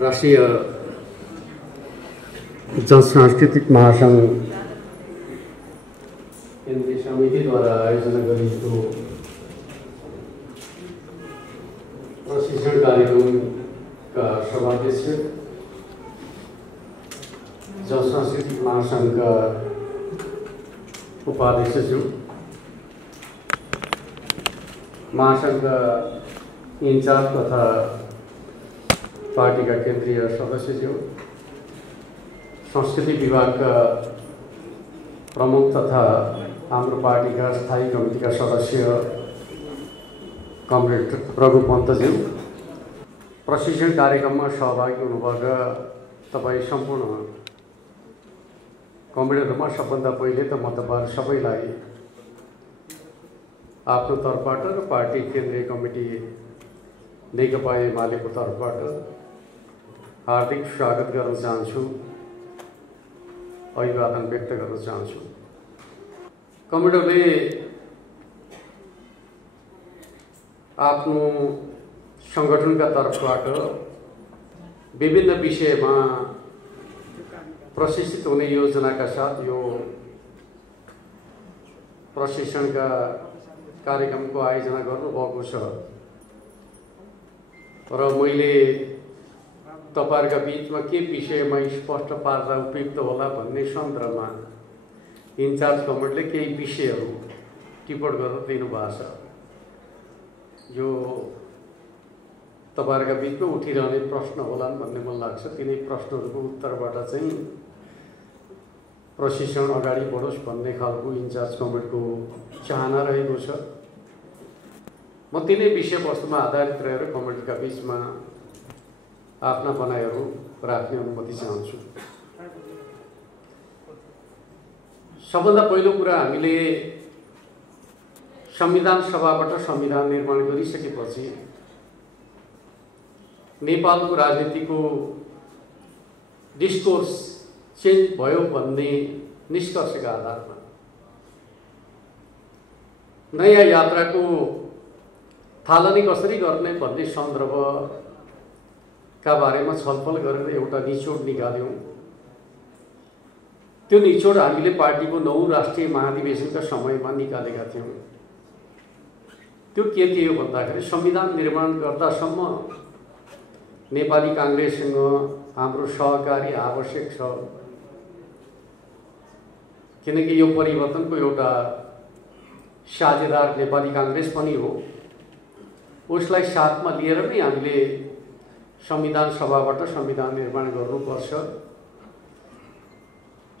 राष्ट्रिय जनसांस्कृतिक महासंघ केन्द्रीय समितिद्वारा आयोजना गरिएको प्रशिक्षण कार्यक्रमका सभाध्यक्ष, जनसांस्कृतिक महासंघका उपाध्यक्षज्यू, महासंघका इन्चार्ज तथा पार्टीका केन्द्रीय सदस्यज्यू, संस्कृति विभागका प्रमुख तथा हाम्रो पार्टीका स्थायी कमिटीका सदस्य कमरेड रघु पन्तज्यू, प्रशिक्षण कार्यक्रममा सहभागी हुनुभएका तपाईँ सम्पूर्ण कमरेडहरूमा सबभन्दा पहिले त म तपाईहरु सबैलाई आफ्नो तर्फबाट र पार्टी केन्द्रीय कमिटी नेकपा एमालेको तर्फबाट हार्दिक स्वागत गर्न चाहन्छु, अभिवादन व्यक्त गर्न चाहन्छु। कमरेडले आफ्नो संगठनका तर्फबाट विभिन्न विषयमा प्रशिक्षित हुने योजनाका साथ यो प्रशिक्षणका कार्यक्रमको आयोजना गर्नुभएको छ र मैले तपाईहरुका बीचमा के विषयमा स्पष्ट पार्दा उपयुक्त होला भन्ने सन्दर्भमा इन्चार्ज कमरेडले केही विषयहरू टिप्पण गर्न दिनुभएको छ। यो तपाईहरुका बीचमा उठिरहने प्रश्न होलान् भन्ने मलाई लाग्छ। तिनै प्रश्नहरूको उत्तरबाट चाहिँ प्रशिक्षण अगाडि बढोस् भन्ने खालको इन्चार्ज कमरेडको चाहना रहेको छ। म तिनै विषयवस्तुमा आधारित रहेर कमरेडका बीचमा आफ्ना भनाइहरू राख्ने अनुमति चाहन्छु। सबभन्दा पहिलो कुरा, हामीले संविधान सभाबाट संविधान निर्माण गरिसकेपछि नेपालको राजनीतिको डिस्कोर्स चेन्ज भयो भन्ने निष्कर्षका आधारमा नयाँ यात्राको थालनी कसरी गर्ने भन्ने सन्दर्भका बारेमा छलफल गरेर एउटा निचोड निकाल्यौं। त्यो निचोड हामीले पार्टीको 9 राष्ट्रिय महाधिवेशनका समयमा निकालेका थियौं। त्यो के थियो भन्दाखेरि संविधान निर्माण गर्दासम्म नेपाली कांग्रेससँग हाम्रो सहकारी आवश्यक छ, किनकि यो परिवर्तनको एउटा साझेदार नेपाली कांग्रेस पनि हो। उसलाई साथमा लिएर नै हामीले संविधान सभाबाट संविधान निर्माण गर्नुपर्छ।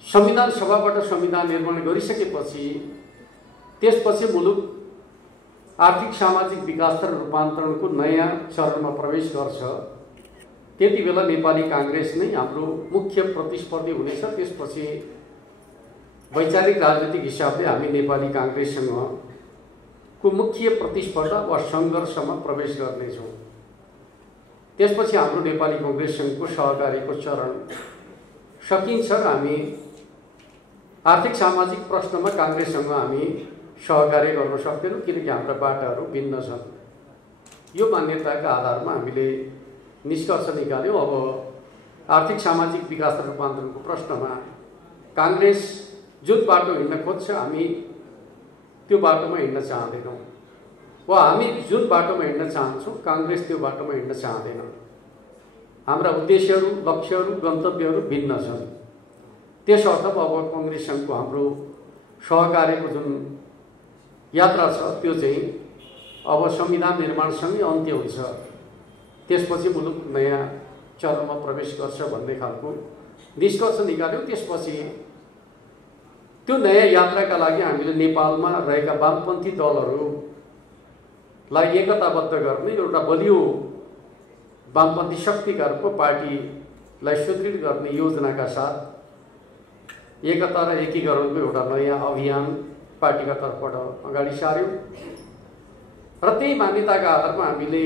संविधान सभाबाट संविधान निर्माण गरिसकेपछि त्यसपछि मुलुक आर्थिक सामाजिक विकास र रूपान्तरणको नयाँ चरणमा प्रवेश गर्छ। त्यति बेला नेपाली कांग्रेस नै हाम्रो मुख्य प्रतिस्पर्धी हुनेछ। त्यसपछि वैचारिक राजनीतिक हिसाबले हामी नेपाली कांग्रेससँग को मुख्य प्रतिस्पर्धा वा संघर्षमा प्रवेश गर्नेछौँ। त्यसपछि हाम्रो नेपाली कांग्रेससँगको सहकारीको चरण सकिन्छ र हामी आर्थिक सामाजिक प्रश्नमा कांग्रेससँग हामी सहकार्य गर्न सक्दैनौँ, किनकि हाम्रा बाटाहरू भिन्न छन्। यो मान्यताका आधारमा हामीले निष्कर्ष निकाल्यौं। अब आर्थिक सामाजिक विकास र रूपान्तरणको प्रश्नमा कांग्रेस जुन बाटो हिँड्न खोज्छ हामी त्यो बाटोमा हिँड्न चाहदैनौँ, वा हामी जुन बाटोमा हिँड्न चाहन्छौँ कांग्रेस त्यो बाटोमा हिँड्न चाहदैन। हाम्रा उद्देश्यहरू, लक्ष्यहरू, गन्तव्यहरू भिन्न छन्। त्यस अर्थमा अब कांग्रेससँगको हाम्रो सहकार्यको जुन यात्रा छ त्यो चाहिँ अब संविधान निर्माणसँगै अन्त्य हुन्छ। त्यसपछि मुलुक नयाँ चरणमा प्रवेश गर्छ भन्ने खालको निष्कर्ष निकाल्यौं। त्यसपछि त्यो नयाँ यात्राका लागि हामीले नेपालमा रहेका वामपन्थी दलहरूलाई एकताबद्ध गर्ने एउटा बलियो वामपन्थी शक्तिका रूपमा पार्टीलाई सुदृढ गर्ने योजनाका साथ एकता र एकीकरणको एउटा नयाँ अभियान पार्टीका तर्फबाट अगाडि सार्यौं। र त्यही मान्यताका आधारमा हामीले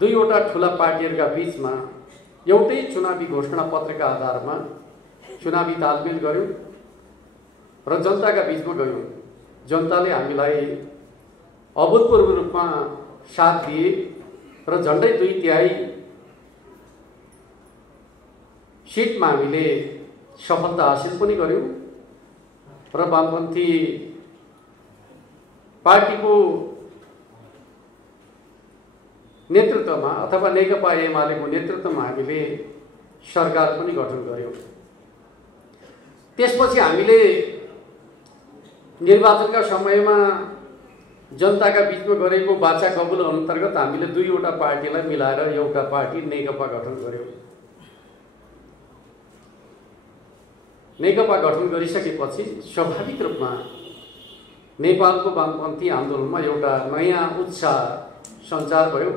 दुईवटा ठूला पार्टीहरूका बीचमा एउटै चुनावी घोषणा पत्रका आधारमा चुनावी तालमेल गर्यौं र जनताका बीचमा गयौं। जनताले हामीलाई अभूतपूर्व रूपमा साथ दिए र झण्डै 2/3 सिटमा हामीले सफलता हासिल पनि गर्यौं र वामपन्थी पार्टीको नेतृत्वमा अथवा नेकपा एमालेको नेतृत्वमा हामीले सरकार पनि गठन गर्यौं। त्यसपछि हामीले निर्वाचनका समयमा जनताका बीचमा गरेको वाचा कबुल अन्तर्गत हामीले दुईवटा पार्टीलाई मिलाएर एउटा पार्टी नेकपा गठन गर्यौं। नेकपा गठन गरिसकेपछि स्वाभाविक रूपमा नेपालको वामपन्थी आन्दोलनमा एउटा नयाँ उत्साह सञ्चार भयो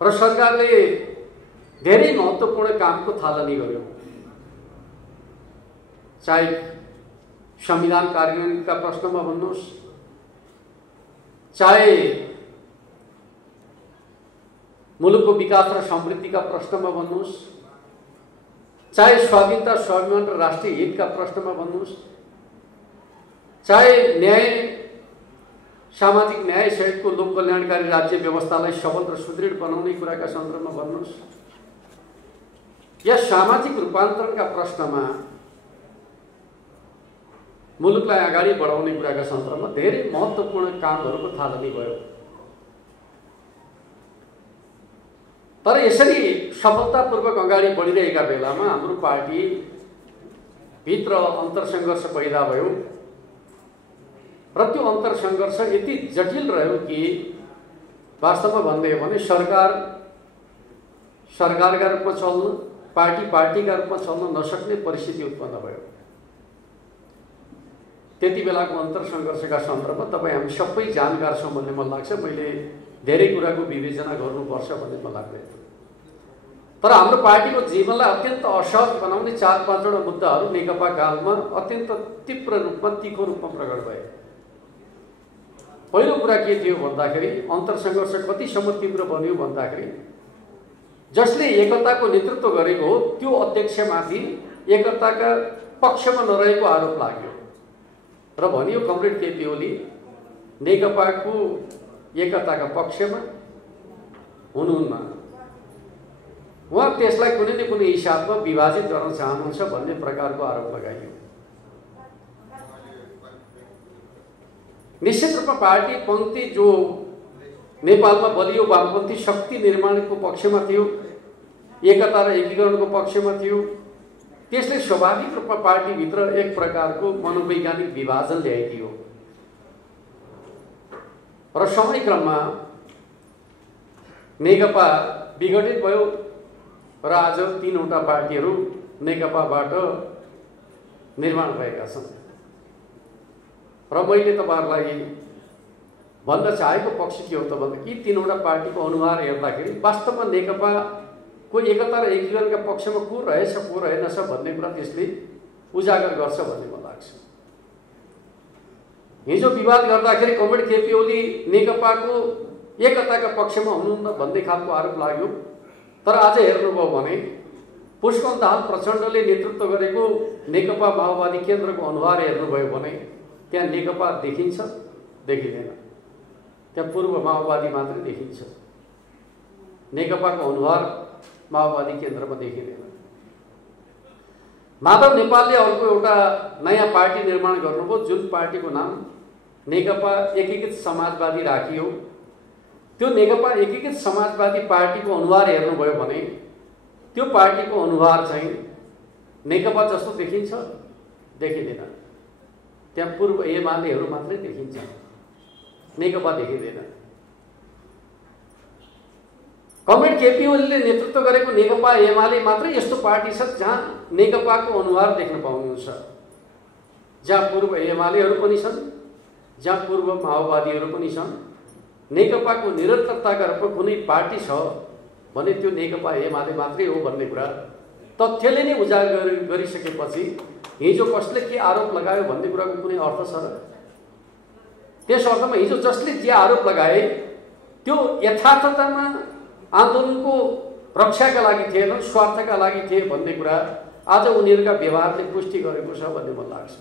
र सरकारले धेरै महत्त्वपूर्ण कामको थालनी गर्यो। चाहे संविधान कार्यान्वयनका प्रश्नमा भन्नुहोस्, चाहे मुलुकको विकास र समृद्धिका प्रश्नमा भन्नुहोस्, चाहे स्वाधीनता स्वाभिमान र राष्ट्रिय हितका प्रश्नमा भन्नुहोस्, चाहे न्याय सामाजिक न्याय सहितको लोक कल्याणकारी राज्य व्यवस्थालाई सबल र सुदृढ बनाउने कुराका सन्दर्भमा भन्नुहोस्, या सामाजिक रूपान्तरणका प्रश्नमा मुलुकलाई अगाडि बढाउने कुराका सन्दर्भमा धेरै महत्त्वपूर्ण कामहरूको थालनी भयो। तर यसरी सफलतापूर्वक अगाडि बढिरहेका बेलामा हाम्रो पार्टी भित्र अन्तरसङ्घर्ष पैदा भयो र त्यो अन्तरसङ्घर्ष यति जटिल रह्यो कि वास्तवमा भन्दै हो भने सरकारका रूपमा चल्न, पार्टीका रूपमा चल्न नसक्ने परिस्थिति उत्पन्न भयो। त्यति बेलाको अन्तरसङ्घर्षका सन्दर्भमा तपाईँ हामी सबै जानकार छौँ भन्ने मलाई लाग्छ। मैले धेरै कुराको विवेचना गर्नुपर्छ भन्ने मलाई लाग्दैन। तर हाम्रो पार्टीको जीवनलाई अत्यन्त असहज बनाउने 4-5 वटा मुद्दाहरू नेकपा कालमा अत्यन्त तीव्र रूपमा, तीखो रूपमा प्रकट भए। पहिलो कुरा के थियो भन्दाखेरि अन्तरसङ्घर्ष कतिसम्म तीव्र बन्यो भन्दाखेरि जसले एकताको नेतृत्व गरेको हो त्यो अध्यक्षमाथि एकताका पक्षमा नरहेको आरोप लाग्यो र भनियो कमरेड केपी ओली नेकपाको एकताका पक्षमा हुनुहुन्न, उहाँ त्यसलाई कुनै न कुनै हिसाबमा विभाजित गर्न चाहनुहुन्छ भन्ने प्रकारको आरोप लगाइयो। निश्चित रूपमा पार्टी पङ्क्ति जो नेपालमा बलियो वामपन्थी शक्ति निर्माणको पक्षमा थियो, एकता र एकीकरणको पक्षमा थियो, त्यसले स्वाभाविक रूपमा पार्टीभित्र एक प्रकारको मनोवैज्ञानिक विभाजन ल्याइदियो र समयक्रममा नेकपा विघटित भयो र आज 3 वटा पार्टीहरू नेकपाबाट निर्माण भएका छन्। र मैले तपाईँहरूलाई भन्न चाहेको पक्ष के हो त भन्दा यी 3 वटा पार्टीको अनुहार हेर्दाखेरि वास्तवमा नेकपाको एकता र एकीकरणका पक्षमा को रहेछ को रहेनछ भन्ने कुरा त्यसले उजागर गर्छ भन्ने मलाई लाग्छ। हिजो विवाद गर्दाखेरि कमरेड केपी ओली नेकपाको एकताका पक्षमा हुनुहुन्न भन्ने खालको आरोप लाग्यो। तर आज हेर्नुभयो भने पुष्पकमल दाहाल प्रचण्डले नेतृत्व गरेको नेकपा माओवादी केन्द्रको अनुहार हेर्नुभयो भने त्यहाँ नेकपा देखिन्छ, देखिँदैन। त्यहाँ पूर्व माओवादी मात्रै देखिन्छ, नेकपाको अनुहार माओवादी केन्द्रमा देखिँदैन। माधव नेपालले अर्को एउटा नयाँ पार्टी निर्माण गर्नुभयो जुन पार्टीको नाम नेकपा एकीकृत समाजवादी राखियो। त्यो नेकपा एकीकृत समाजवादी पार्टीको अनुहार हेर्नुभयो भने त्यो पार्टीको अनुहार चाहिँ नेकपा जस्तो देखिन्छ, देखिँदैन। त्यहाँ पूर्व एमालेहरू मात्रै देखिन्छ, नेकपा देखिँदैन। कमरेड केपी ओलीले नेतृत्व गरेको नेकपा एमाले मात्रै यस्तो पार्टी छ जहाँ नेकपाको अनुहार देख्न पाउनुहुन्छ, जहाँ पूर्व एमालेहरू पनि छन्, जहाँ पूर्व माओवादीहरू पनि छन्। नेकपाको निरन्तरताका रूपमा कुनै पार्टी छ भने त्यो नेकपा एमाले मात्रै हो भन्ने कुरा तथ्यले नै उजागर गरिसकेपछि हिजो कसले के आरोप लगायो भन्ने कुराको कुनै अर्थ छ र? त्यस अर्थमा हिजो जसले जे आरोप लगाए त्यो यथार्थतामा आन्दोलनको रक्षाका लागि थिएन, स्वार्थका लागि थिए भन्ने कुरा आज उनीहरूका व्यवहारले पुष्टि गरेको छ भन्ने मलाई लाग्छ।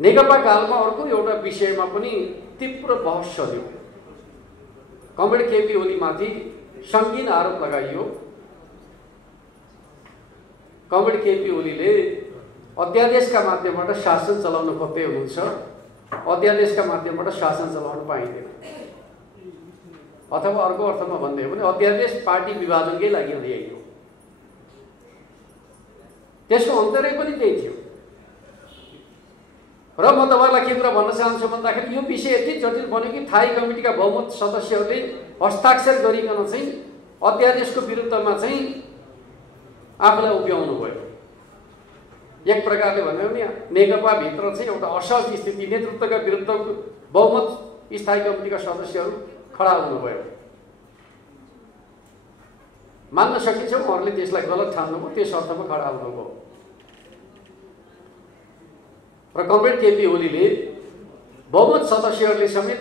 नेकपा कालमा अर्को एउटा विषयमा पनि तीव्र बहस चल्यो। कमरेड केपी ओलीमाथि सङ्गीन आरोप लगाइयो कमरेड केपी ओलीले अध्यादेशका माध्यमबाट शासन चलाउन खोज्दै हुनुहुन्छ। अध्यादेशका माध्यमबाट शासन चलाउन पाइँदैन, अथवा अर्को अर्थमा भन्दै हो भने अध्यादेश पार्टी विभाजनकै लागि ल्याइयो। त्यसको अन्तरै पनि त्यही थियो। र म तपाईँलाई के कुरा भन्न चाहन्छु भन्दाखेरि यो विषय यति जटिल बन्यो कि थाई कमिटीका बहुमत सदस्यहरूले हस्ताक्षर गरिकन चाहिँ अध्यादेशको विरुद्धमा चाहिँ आफूलाई उभ्याउनु भयो। एक प्रकारले भन्यो भने नेकपाभित्र चाहिँ एउटा असहज स्थिति, नेतृत्वका विरुद्ध बहुमत स्थायी कमिटीका सदस्यहरू खडा हुनुभयो। मान्न सकिन्छ उहाँहरूले त्यसलाई गलत ठान्नुभयो, त्यस अर्थमा खडा हुनुभयो। र कमरेड केपी ओलीले बहुमत सदस्यहरूले समेत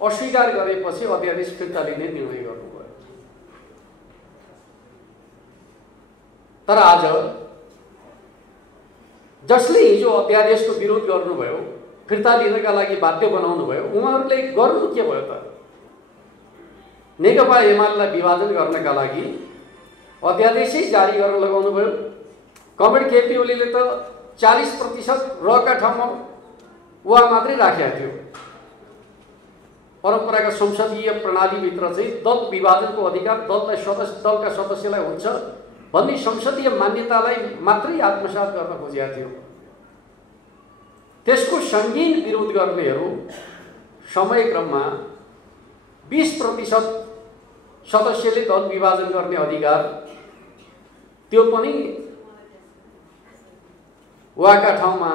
अस्वीकार गरेपछि अध्यादेश फिर्ता लिने निर्णय गर्नुभयो। तर आज जसले हिजो अध्यादेशको विरोध गर्नुभयो, फिर्ता लिनका लागि बाध्य बनाउनु भयो, उहाँहरूले गर्नु के भयो त? नेकपा एमालेलाई विभाजन गर्नका लागि अध्यादेशै जारी गर्न लगाउनु भयो। कमरेड केपी ओलीले त 40% रका ठाउँमा वा मात्रै राखेको थियो। परम्परागत संसदीय प्रणालीभित्र चाहिँ दल विभाजनको अधिकार दलका सदस्यलाई हुन्छ भन्ने संसदीय मान्यतालाई मात्रै आत्मसात गर्न खोजेका थियो। त्यसको सङ्गीन विरोध गर्नेहरू समयक्रममा 20% सदस्यले दल विभाजन गर्ने अधिकार त्यो पनि वाका ठाउँमा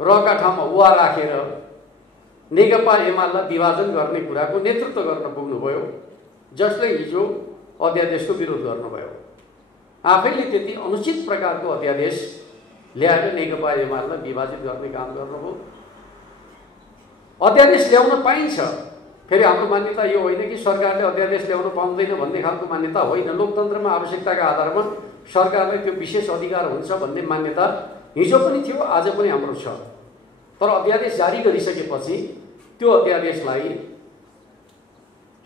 रका ठाउँमा वा राखेर नेकपा एमालेलाई विभाजन गर्ने कुराको नेतृत्व गर्न पुग्नुभयो, जसले हिजो अध्यादेशको विरोध गर्नुभयो। आफैले त्यति अनुचित प्रकारको अध्यादेश ल्याएर नेकपा एमालेलाई विभाजित गर्ने काम गर्नुभयो। अध्यादेश ल्याउन पाइन्छ, फेरि हाम्रो मान्यता यो होइन कि सरकारले अध्यादेश ल्याउन पाउँदैन भन्ने खालको मान्यता होइन। लोकतन्त्रमा आवश्यकताका आधारमा सरकारलाई त्यो विशेष अधिकार हुन्छ भन्ने मान्यता हिजो पनि थियो, आज पनि हाम्रो छ। तर अध्यादेश जारी गरिसकेपछि त्यो अध्यादेशलाई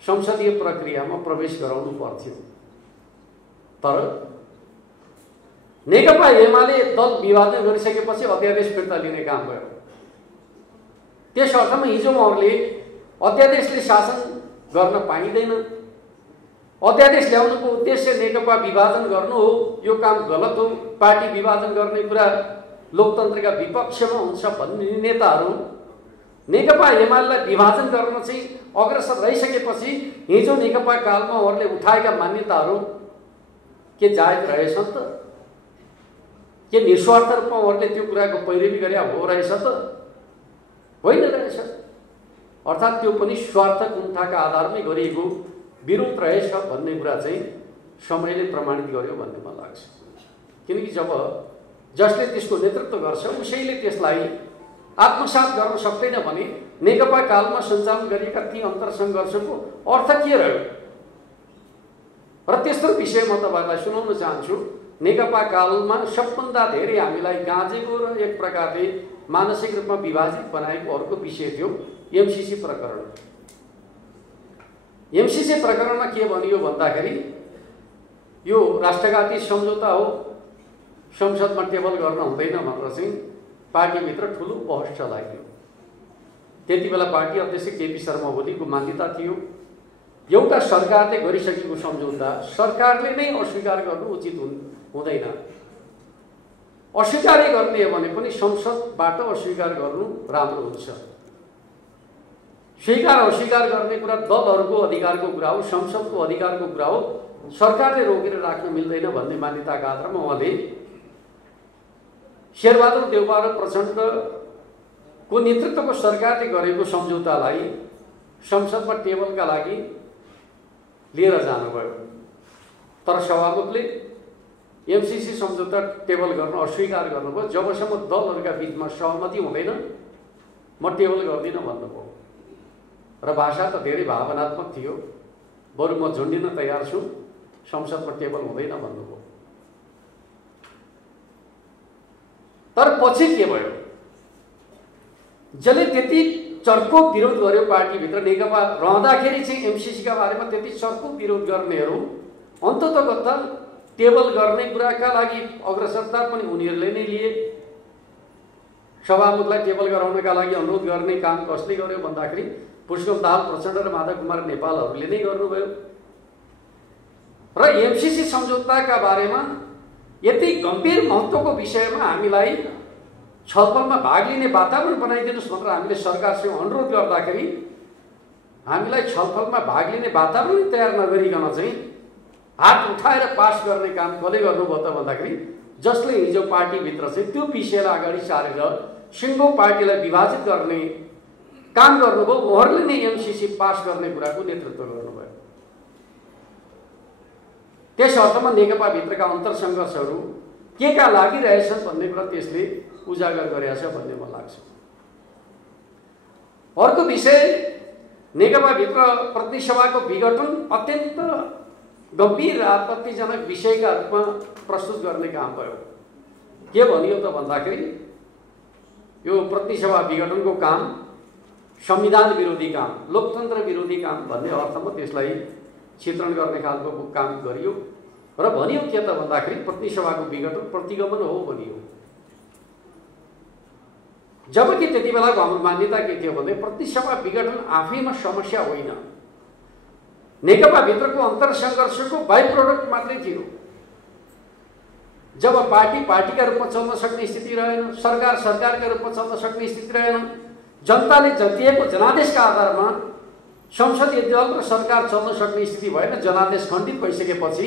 संसदीय प्रक्रियामा प्रवेश गराउनु पर्थ्यो। तर नेकपा एमाले दल विभाजन गरिसकेपछि अध्यादेश फिर्ता लिने काम गर्यो। त्यस अर्थमा हिजो उहाँहरूले अध्यादेशले शासन गर्न पाइँदैन, अध्यादेश ल्याउनुको उद्देश्य नेकपा विभाजन गर्नु हो, यो काम गलत हो, पार्टी विभाजन गर्ने कुरा लोकतन्त्रका विपक्षमा हुन्छ भन्ने नेताहरू नेकपा एमालेलाई विभाजन गर्न चाहिँ अग्रसर रहिसकेपछि हिजो नेकपा कालमा उहाँहरूले उठाएका मान्यताहरू के जायज रहेछन् त? के निस्वार्थ रूपमा उहाँहरूले त्यो कुराको पैरवी गरे हो रहेछ त? होइन रहेछ। अर्थात् त्यो पनि स्वार्थ कुण्ठाका आधारमै गरिएको विरोध रहेछ भन्ने कुरा चाहिँ समयले प्रमाणित गर्यो भन्ने मलाई लाग्छ। किनकि जब जसले त्यसको नेतृत्व गर्छ उसैले त्यसलाई आत्मसात गर्न सक्दैन भने नेकपा कालमा सञ्चालन गरिएका ती अन्तरसङ्घर्षको अर्थ के रह्यो? र त्यस्तो विषय म तपाईँहरूलाई सुनाउन चाहन्छु। नेकपा कालमा सबभन्दा धेरै हामीलाई गाँजेको र एक प्रकारले मानसिक रूपमा विभाजित बनाएको अर्को विषय थियो एमसीसी प्रकरण। एमसीसी प्रकरणमा के भनियो भन्दाखेरि यो राष्ट्रघाती सम्झौता हो, संसदमा टेबल गर्न हुँदैन भनेर चाहिँ पार्टीभित्र ठुलो बहस चलाइयो। त्यति बेला पार्टी अध्यक्ष केपी शर्मा ओलीको मान्यता थियो एउटा सरकारले गरिसकेको सम्झौता सरकारले नै अस्वीकार गर्नु उचित हुँदैन। अस्वीकारै गर्ने हो भने पनि संसदबाट अस्वीकार गर्नु राम्रो हुन्छ। स्वीकार अस्वीकार गर्ने कुरा दलहरूको अधिकारको कुरा हो, संसदको अधिकारको कुरा हो, सरकारले रोकेर राख्न मिल्दैन भन्ने मान्यताका आधारमा उहाँले शेरबहादुर देउवा र प्रचण्डको नेतृत्वको सरकारले गरेको सम्झौतालाई संसदमा टेबलका लागि लिएर जानुभयो। तर सभामुखले एमसीसी सम्झौता टेबल गर्न अस्वीकार गर्नुभयो। जबसम्म दलहरूका बिचमा सहमति हुँदैन म टेबल गर्दिनँ भन्नुभयो। र भाषा त धेरै भावनात्मक थियो, बरु म झुन्डिन तयार छु, संसदमा टेबल हुँदैन भन्नुभयो। तर पछि के भयो? जसले त्यति चर्को विरोध गर्यो पार्टीभित्र नेकपा रहँदाखेरि चाहिँ एमसीसीका बारेमा त्यति चर्को विरोध गर्नेहरू अन्ततगत टेबल गर्ने कुराका लागि अग्रसरता पनि उनीहरूले नै लिए। सभामुखलाई टेबल गराउनका लागि अनुरोध गर्ने काम कसले गर्यो भन्दाखेरि पुष्पकमल प्रचण्ड र माधव कुमार नेपालहरूले नै गर्नुभयो। र एमसीसी सम्झौताका बारेमा यति गम्भीर महत्त्वको विषयमा हामीलाई छलफलमा भाग लिने वातावरण बनाइदिनुहोस् भनेर हामीले सरकारसँग अनुरोध गर्दाखेरि हामीलाई छलफलमा भाग लिने वातावरण तयार नगरिकन चाहिँ हात उठाएर पास गर्ने काम कसले गर्नुभयो त भन्दाखेरि जसले हिजो पार्टीभित्र चाहिँ त्यो विषयलाई अगाडि सारेर सिङ्गो पार्टीलाई विभाजित गर्ने काम गर्नुभयो, उहाँहरूले नै एमसीसी पास गर्ने कुराको नेतृत्व गर्नुभयो। त्यस अर्थमा नेकपाभित्रका अन्तरसङ्घर्षहरू के का लागिरहेछन् भन्ने कुरा त्यसले उजागर गरेछ भन्ने मलाई लाग्छ। अर्को विषय, नेकपाभित्र प्रतिनिधि सभाको विघटन अत्यन्त गम्भीर आपत्तिजनक विषयका रूपमा प्रस्तुत गर्ने काम भयो। के भनियो त भन्दाखेरि यो प्रतिनिधि सभा विघटनको काम संविधान विरोधी काम, लोकतन्त्र विरोधी काम भन्ने अर्थमा त्यसलाई चित्रण गर्ने खालको काम गरियो र भनियो के त भन्दाखेरि प्रतिनिधि सभाको विघटन प्रतिगमन हो भनियो। जबकि त्यति बेलाको हाम्रो मान्यता के थियो भने प्रतिनिधि सभा विघटन आफैमा समस्या होइन, नेकपाभित्रको अन्तरसङ्घर्षको बाइ प्रोडक्ट मात्रै थियो। जब पार्टी पार्टीका रूपमा चल्न सक्ने स्थिति रहेन, सरकार सरकारका रूपमा चल्न सक्ने स्थिति रहेन, जनताले दिएको जनादेशका आधारमा संसदीय दल र सरकार चल्न सक्ने स्थिति भएन। जनादेश खण्डित भइसकेपछि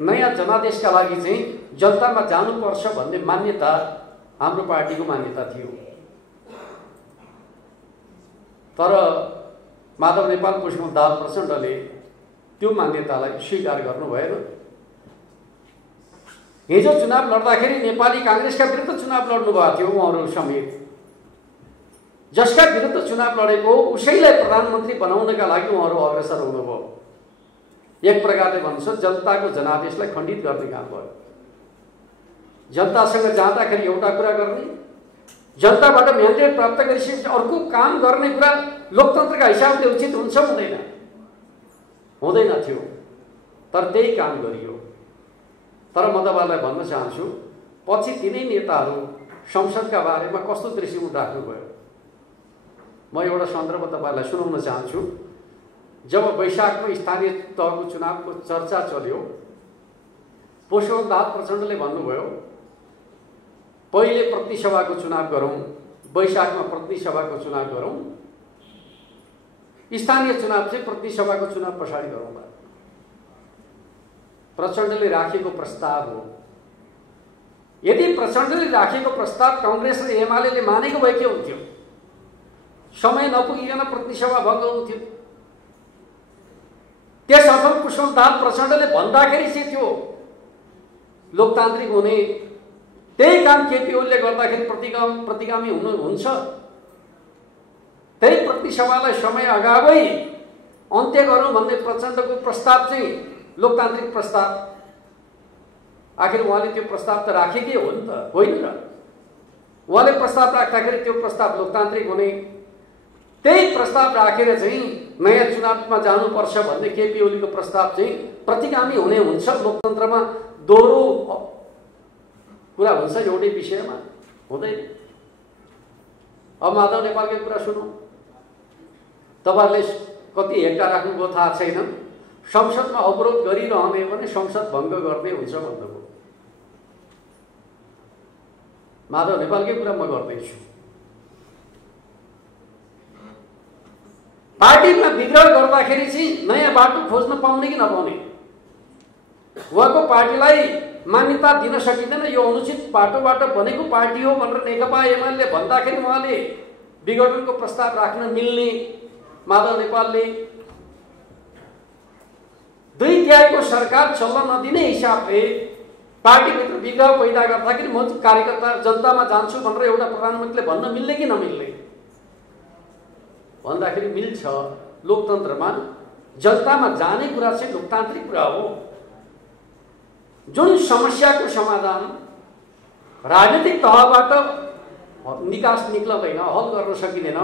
नयाँ जनादेशका लागि चाहिँ जनतामा जानुपर्छ भन्ने मान्यता हाम्रो पार्टीको मान्यता थियो। तर माधव नेपाल, पुष्पकमल दाहाल प्रचण्डले त्यो मान्यतालाई स्वीकार गर्नु भएन। हिजो चुनाव लड्दाखेरि नेपाली काङ्ग्रेसका विरुद्ध चुनाव लड्नु भएको थियो उहाँहरू समेत। जसका विरुद्ध चुनाव लडेको उसैलाई प्रधानमन्त्री बनाउनका लागि उहाँहरू अग्रसर हुनुभयो। एक प्रकारले भन्छ जनताको जनादेशलाई खण्डित गर्ने काम भयो। जनतासँग जाँदाखेरि एउटा कुरा गर्ने, जनताबाट म्यान्डेट प्राप्त गरिसकेपछि अर्को काम गर्ने कुरा लोकतन्त्रका हिसाबले उचित हुन्छ हुँदैन? हुँदैन थियो। तर त्यही काम गरियो। तर म तपाईँलाई भन्न चाहन्छु, पछि तिनै नेताहरू संसदका बारेमा कस्तो दृष्टिकोण राख्नुभयो। म एउटा सन्दर्भ तपाईँलाई सुनाउन चाहन्छु। जब वैशाखमा स्थानीय तहको चुनावको चर्चा चल्यो, पुष्पकमल दाहाल प्रचण्डले भन्नुभयो पहिले प्रतिनिधि सभाको चुनाव गरौँ, वैशाखमा प्रतिनिधि सभाको चुनाव गरौँ, स्थानीय चुनाव चाहिँ प्रतिनिधि सभाको चुनाव पछाडि गरौँला। प्रचण्डले राखेको प्रस्ताव हो। यदि प्रचण्डले राखेको प्रस्ताव कांग्रेस र एमाले मानेको भए के हुन्थ्यो? समय नपुगिकन प्रतिनिधि सभा भङ्ग हुन्थ्यो। त्यस अर्थमा पुष्पकमल दाहाल प्रचण्डले भन्दाखेरि चाहिँ त्यो लोकतान्त्रिक हुने, त्यही काम केपी ओलीले गर्दाखेरि प्रतिगामी हुन्छ। त्यही प्रतिनिधि सभालाई समय अगावै अन्त्य गरौँ भन्ने प्रचण्डको प्रस्ताव चाहिँ लोकतान्त्रिक प्रस्ताव। आखिर उहाँले त्यो प्रस्ताव त राखेकै हो नि त, होइन र? उहाँले प्रस्ताव राख्दाखेरि त्यो प्रस्ताव लोकतान्त्रिक हुने, त्यही प्रस्ताव राखेर चाहिँ नयाँ चुनावमा जानुपर्छ भन्ने केपी ओलीको प्रस्ताव चाहिँ प्रतिगामी हुने हुन्छ। लोकतन्त्रमा दोहोरो कुरा हुन्छ एउटै विषयमा, हुँदैन। अब माधव नेपालकै कुरा सुनौँ। तपाईँहरूले कति हेक्टा राख्नुभयो थाहा छैन। संसदमा अवरोध गरिरहने भने संसद भङ्ग गर्दै हुन्छ भन्नुभयो। माधव नेपालकै कुरा म गर्दैछु। पार्टीमा विग्रह गर्दाखेरि चाहिँ नयाँ बाटो खोज्न पाउने कि नपाउने? उहाँको पार्टीलाई मान्यता दिन सकिँदैन, यो अनुचित बाटोबाट बनेको पार्टी हो भनेर नेकपा एमाले भन्दाखेरि उहाँले विघटनको प्रस्ताव राख्न मिल्ने? माधव नेपालले 2/3 सरकार चल्न नदिने हिसाबले पार्टीभित्र विग्रह पैदा गर्दाखेरि म कार्यकर्ता जनतामा जान्छु भनेर एउटा प्रधानमन्त्रीले भन्न मिल्ने कि नमिल्ने? भन्दाखेरि मिल्छ। लोकतन्त्रमा जनतामा जाने कुरा चाहिँ लोकतान्त्रिक कुरा हो। जुन समस्याको समाधान राजनीतिक तहबाट निकास निक्लदैन, हल गर्न सकिँदैन,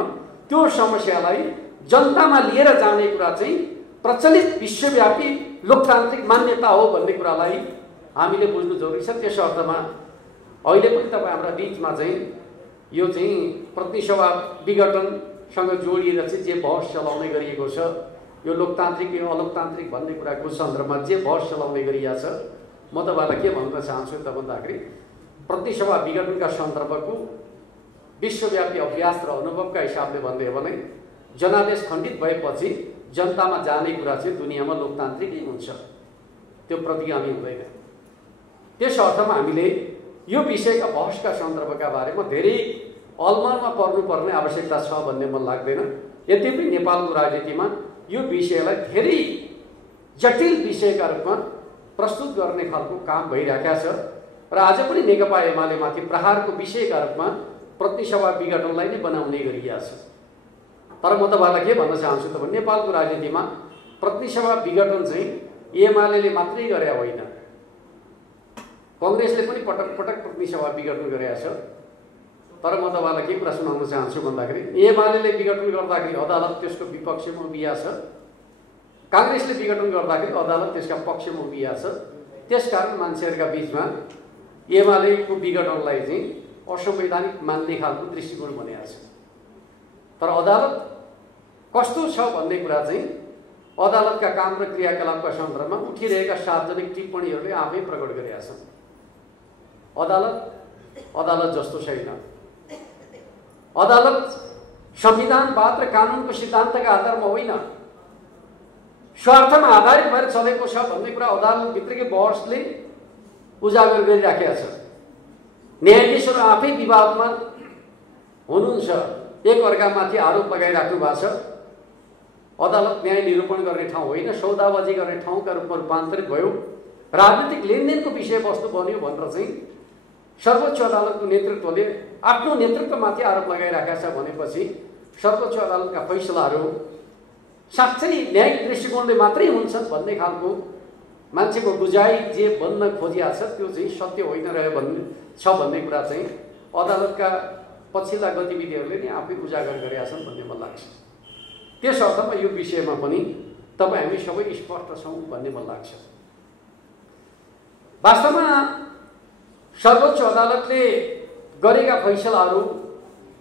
त्यो समस्यालाई जनतामा लिएर जाने कुरा चाहिँ प्रचलित विश्वव्यापी लोकतान्त्रिक मान्यता हो भन्ने कुरालाई हामीले बुझ्नु जरुरी छ। त्यस अर्थमा अहिले पनि तपाईँ हाम्रा बिचमा चाहिँ यो चाहिँ प्रतिनिधि सभा विघटनसँग जोडिएर चाहिँ जे बहस चलाउने गरिएको छ, यो लोकतान्त्रिक यो अलोकतान्त्रिक भन्ने कुराको सन्दर्भमा जे बहस चलाउने गरिएको छ, म तपाईँलाई के भन्न चाहन्छु त भन्दाखेरि प्रतिनिधि सभा विघटनका सन्दर्भको विश्वव्यापी अभ्यास र अनुभवका हिसाबले भन्दै हो भने जनादेश खण्डित भएपछि जनतामा जाने कुरा चाहिँ दुनियाँमा लोकतान्त्रिकै हुन्छ, त्यो प्रतिगामी हुँदैन। त्यस अर्थमा हामीले यो विषयका बहसका सन्दर्भका बारेमा धेरै अलमलमा पर्नुपर्ने आवश्यकता छ भन्ने मन लाग्दैन। यद्यपि नेपालको राजनीतिमा यो विषयलाई धेरै जटिल विषयका रूपमा प्रस्तुत गर्ने खालको काम भइरहेका छ र आज पनि नेकपा एमालेमाथि प्रहारको विषयका रूपमा प्रतिनिधि सभा विघटनलाई नै बनाउने गरिएको छ। तर म तपाईँलाई के भन्न चाहन्छु त भने नेपालको राजनीतिमा प्रतिनिधि सभा विघटन चाहिँ एमाले मात्रै गरे होइन, कांग्रेसले पनि पटक पटक प्रतिनिधि सभा विघटन गरेको छ। तर म तपाईँलाई के कुरा सुनाउन चाहन्छु भन्दाखेरि एमाले विघटन गर्दाखेरि अदालत त्यसको विपक्षमा उभिएको छ, कांग्रेसले विघटन गर्दाखेरि अदालत त्यसका पक्षमा उभिएको छ। त्यसकारण मान्छेहरूका बिचमा एमालेको विघटनलाई चाहिँ असंवैधानिक मान्ने खालको दृष्टिकोण बनेको छ। तर अदालत कस्तो छ भन्ने कुरा चाहिँ अदालतका काम र क्रियाकलापका सन्दर्भमा उठिरहेका सार्वजनिक टिप्पणीहरूले आफै प्रकट गरेका छन्। अदालत जस्तो छैन। अदालत संविधानवाद र कानुनको सिद्धान्तका आधारमा होइन, स्वार्थमा आधारित भएर चलेको छ भन्ने कुरा अदालतभित्रकै बहसले उजागर गरिराखेका छ। न्यायाधीशहरू आफै विवादमा हुनुहुन्छ, एक अर्कामाथि आरोप लगाइराख्नु भएको छ। अदालत न्याय निरूपण गर्ने ठाउँ होइन, सौदाबाजी गर्ने ठाउँका रूपमा रूपान्तरित भयो, राजनीतिक लेनदेनको विषयवस्तु बन्यो भनेर चाहिँ सर्वोच्च अदालतको नेतृत्वले आफ्नो नेतृत्वमाथि आरोप लगाइराखेका छ भनेपछि सर्वोच्च अदालतका फैसलाहरू साँच्चै न्यायिक दृष्टिकोणले मात्रै हुन्छन् भन्ने खालको मान्छेको बुझाइ जे बन्न खोजिएको छ त्यो चाहिँ सत्य होइन रह्यो भन्ने कुरा चाहिँ अदालतका पछिल्ला गतिविधिहरूले नै आफै उजागर गरेका छन् भन्ने मलाई लाग्छ। त्यस अर्थमा यो विषयमा पनि तपाईँ हामी सबै स्पष्ट छौँ भन्ने मलाई लाग्छ। वास्तवमा सर्वोच्च अदालतले गरेका फैसलाहरू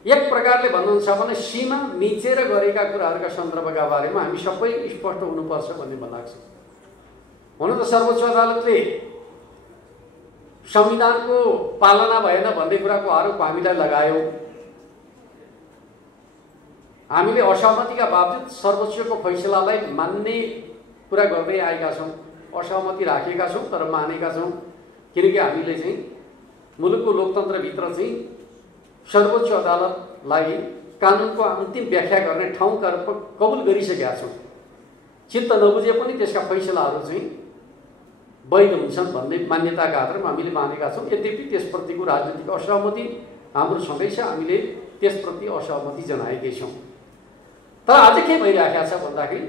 एक प्रकारले भन्नुहुन्छ भने सीमा मिचेर गरेका कुराहरूका सन्दर्भका बारेमा हामी सबै स्पष्ट हुनुपर्छ भन्ने मलाई लाग्छ। हुन त सर्वोच्च अदालतले संविधानको पालना भएन भन्ने कुराको आरोप हामीलाई लगायो। हामीले असहमतिका बावजुद सर्वोच्चको फैसलालाई मान्ने कुरा गर्दै आएका छौँ, असहमति राखेका छौँ तर मानेका छौँ, किनकि हामीले चाहिँ मुलुकको लोकतन्त्रभित्र चाहिँ सर्वोच्च अदालतलाई कानुनको अन्तिम व्याख्या गर्ने ठाउँका रूपमा कबुल गरिसकेका छौँ। चित्त नबुझे पनि त्यसका फैसलाहरू चाहिँ वैध हुन्छन् भन्ने मान्यताका आधारमा हामीले मानेका छौँ। यद्यपि त्यसप्रतिको राजनीतिक असहमति हाम्रो छँदैछ, हामीले त्यसप्रति असहमति जनाएकै छौँ। तर आज के भइरहेको छ भन्दाखेरि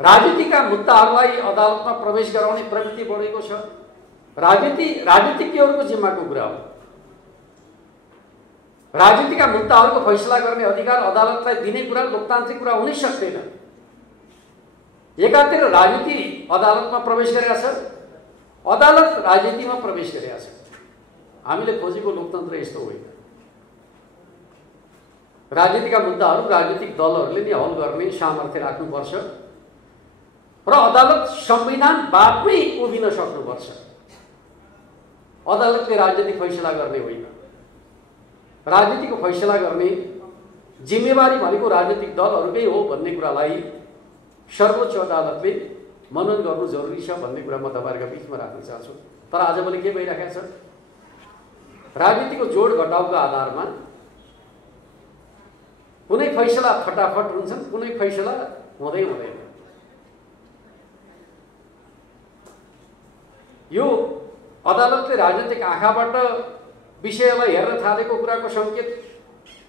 राजनीतिका मुद्दाहरूलाई अदालतमा प्रवेश गराउने प्रवृत्ति बढेको छ। राजनीतिज्ञहरूको जिम्माको कुरा हो। राजनीतिका मुद्दाहरूको फैसला गर्ने अधिकार अदालतलाई दिने कुरा लोकतान्त्रिक कुरा हुनै सक्दैन। एकातिर राजनीति अदालतमा प्रवेश गरेका छ, अदालत राजनीतिमा प्रवेश गरेका छ। हामीले खोजेको लोकतन्त्र यस्तो होइन। राजनीतिका मुद्दाहरू राजनीतिक दलहरूले नै हल गर्ने सामर्थ्य राख्नुपर्छ र अदालत संविधानवादमै उभिन सक्नुपर्छ। अदालतले राजनीतिक फैसला गर्ने होइन। राजनीतिको फैसला गर्ने जिम्मेवारी भनेको राजनीतिक दलहरूकै हो भन्ने कुरालाई सर्वोच्च अदालतले मनन गर्नु जरुरी छ भन्ने कुरा म तपाईहरुका बीचमा राख्न चाहन्छु। तर आजभोलि के भइरहेको छ, राजनीतिको जोड घटाउको आधारमा कुनै फैसला फटाफट हुन्छन्, कुनै फैसला हुँदैन। यो अदालतले राजनीतिक आँखाबाट विषयलाई हेर्न थालेको कुराको संकेत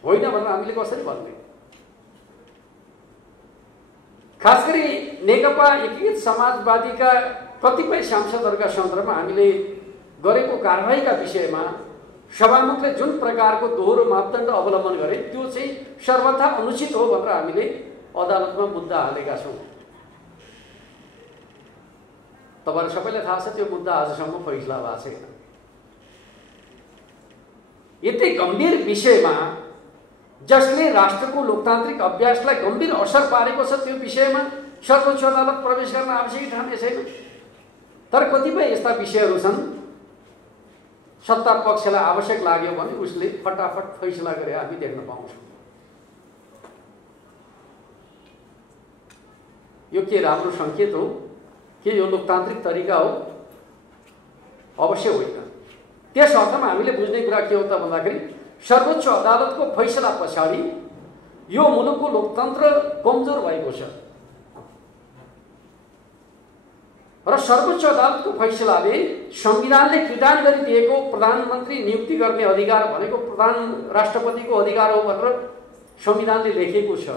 होइन भनेर हामीले कसरी भन्ने? खास गरी नेकपा एकीकृत समाजवादीका कतिपय सांसदहरूका सन्दर्भमा हामीले गरेको कारबाहीका विषयमा सभामुखले जुन प्रकारको दोहोरो मापदण्ड अवलम्बन गरे त्यो चाहिँ सर्वथा अनुचित हो भनेर हामीले अदालतमा मुद्दा हालेका छौँ। तपाईहरु सबैलाई थाहा छ त्यो मुद्दा आजसम्म फैसला भएको छैन। यति गम्भीर विषयमा जसले राष्ट्रको लोकतान्त्रिक अभ्यासलाई गम्भीर असर पारेको छ त्यो विषयमा सर्वोच्च अदालत प्रवेश गर्न आवश्यक ठाने छैन। तर कतिपय यस्ता विषयहरू छन् सत्ता पक्षलाई आवश्यक लाग्यो भने उसले फटाफट फैसला गरे हामी देख्न पाउँछौँ। यो के राम्रो संकेत हो? के यो लोकतान्त्रिक तरिका हो? अवश्य होइन। त्यस अर्थमा हामीले बुझ्ने कुरा के हो त भन्दाखेरि सर्वोच्च अदालतको फैसला पछाडि यो मुलुकको लोकतन्त्र कमजोर भएको छ र सर्वोच्च अदालतको फैसलाले संविधानले किटान गरिदिएको प्रधानमन्त्री नियुक्ति गर्ने अधिकार भनेको प्रधान राष्ट्रपतिको अधिकार हो भनेर संविधानले लेखेको छ।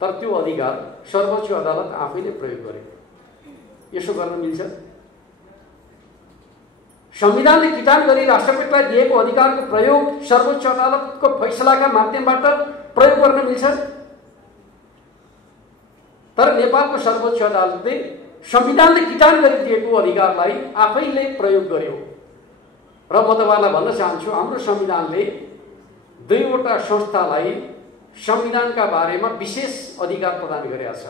तर त्यो अधिकार सर्वोच्च अदालत आफैले प्रयोग गर्यो। यसो गर्न मिल्छ? संविधानले किटान गरी राष्ट्रपतिलाई दिएको अधिकारको प्रयोग सर्वोच्च अदालतको फैसलाका माध्यमबाट प्रयोग गर्न मिल्छ? तर नेपालको सर्वोच्च अदालतले संविधानले किटान गरिदिएको अधिकारलाई आफैले प्रयोग गर्यो। र म तपाईलाई भन्न चाहन्छु हाम्रो संविधानले दुईवटा संस्थालाई संविधानका बारेमा विशेष अधिकार प्रदान गरेका छ।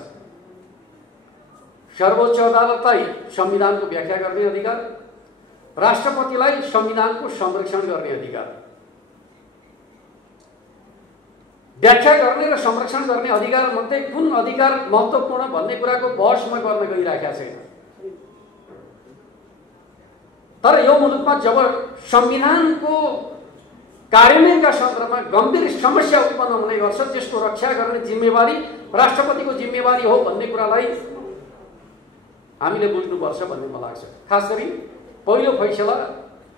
सर्वोच्च अदालतलाई संविधानको व्याख्या गर्ने अधिकार, राष्ट्रपतिलाई संविधानको संरक्षण गर्ने अधिकार। व्याख्या गर्ने र संरक्षण गर्ने अधिकार मध्ये कुन अधिकार महत्त्वपूर्ण भन्ने कुराको बहस म गर्न गइराखेका छैन। तर यो मुलुकमा जब संविधानको कार्यान्वयनका सन्दर्भमा गम्भीर समस्या उत्पन्न हुने गर्छ त्यसको रक्षा गर्ने जिम्मेवारी राष्ट्रपतिको जिम्मेवारी हो भन्ने कुरालाई हामीले बुझ्नुपर्छ भन्ने मलाई लाग्छ। खास गरी पहिलो फैसला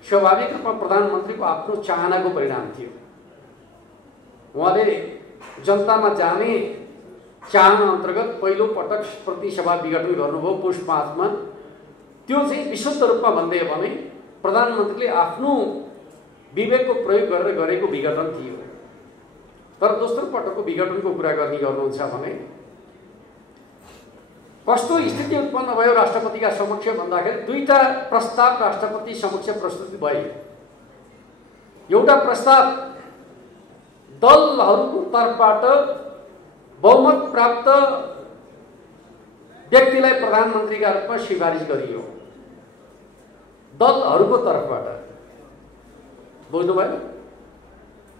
स्वाभाविक रूपमा प्रधानमन्त्रीको आफ्नो चाहनाको परिणाम थियो। उहाँले जनतामा जाने चाहना अन्तर्गत पहिलो पटक प्रतिसभा विघटन गर्नुभयो पुष 5 मा। त्यो चाहिँ विशुद्ध रूपमा भन्दै हो भने प्रधानमन्त्रीले आफ्नो विवेकको प्रयोग गरेर गरेको विघटन थियो। तर दोस्रो पटकको विघटनको कुरा गर्नुहुन्छ भने कस्तो स्थिति उत्पन्न भयो राष्ट्रपतिका समक्ष भन्दाखेरि दुईटा प्रस्ताव राष्ट्रपति समक्ष प्रस्तुत भए। एउटा प्रस्ताव दलहरूको तर्फबाट बहुमत प्राप्त व्यक्तिलाई प्रधानमन्त्रीका रूपमा सिफारिस गरियो। दलहरूको तर्फबाट बुझ्नुभयो?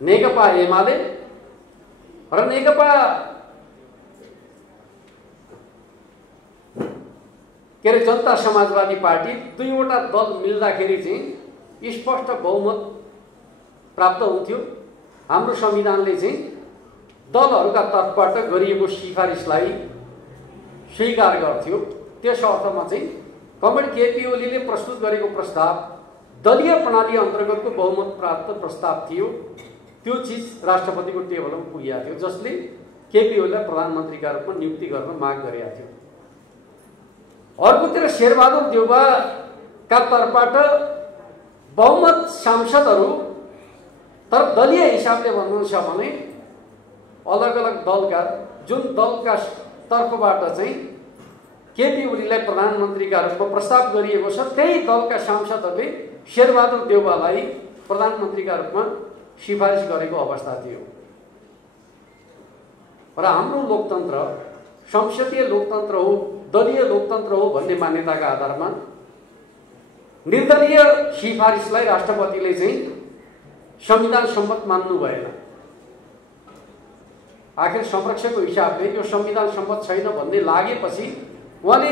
नेकपा एमाले र नेकपा के अरे जनता समाजवादी पार्टी दुईवटा दल मिल्दाखेरि चाहिँ स्पष्ट बहुमत प्राप्त हुन्थ्यो। हाम्रो संविधानले चाहिँ दलहरूका तर्फबाट गरिएको सिफारिसलाई स्वीकार गर्थ्यो। त्यस अर्थमा चाहिँ कमरेड केपी ओलीले प्रस्तुत गरेको प्रस्ताव दलीय प्रणाली अन्तर्गतको बहुमत प्राप्त प्रस्ताव थियो। त्यो चिज राष्ट्रपतिको टेबलमा पुगेको थियो जसले केपी ओलीलाई प्रधानमन्त्रीका रूपमा नियुक्ति गर्न माग गरेका थियो। अर्कोतिर शेरबहादुर देउवाका तर्फबाट बहुमत सांसदहरू तर दलीय हिसाबले भन्नुहुन्छ भने अलग अलग दलका जुन दलका तर्फबाट चाहिँ केपी ओलीलाई प्रधानमन्त्रीका रूपमा प्रस्ताव गरिएको छ त्यही दलका सांसदहरूले शेरबहादुर देउवालाई प्रधानमन्त्रीका रूपमा सिफारिस गरेको अवस्था थियो। र हाम्रो लोकतन्त्र संसदीय लोकतन्त्र हो, दलीय लोकतन्त्र हो भन्ने मान्यताका आधारमा निर्दलीय सिफारिसलाई राष्ट्रपतिले चाहिँ संविधान सम्मत मान्नु भएन। आखिर संरक्षकको हिसाबले यो संविधान सम्मत छैन भन्ने लागेपछि उहाँले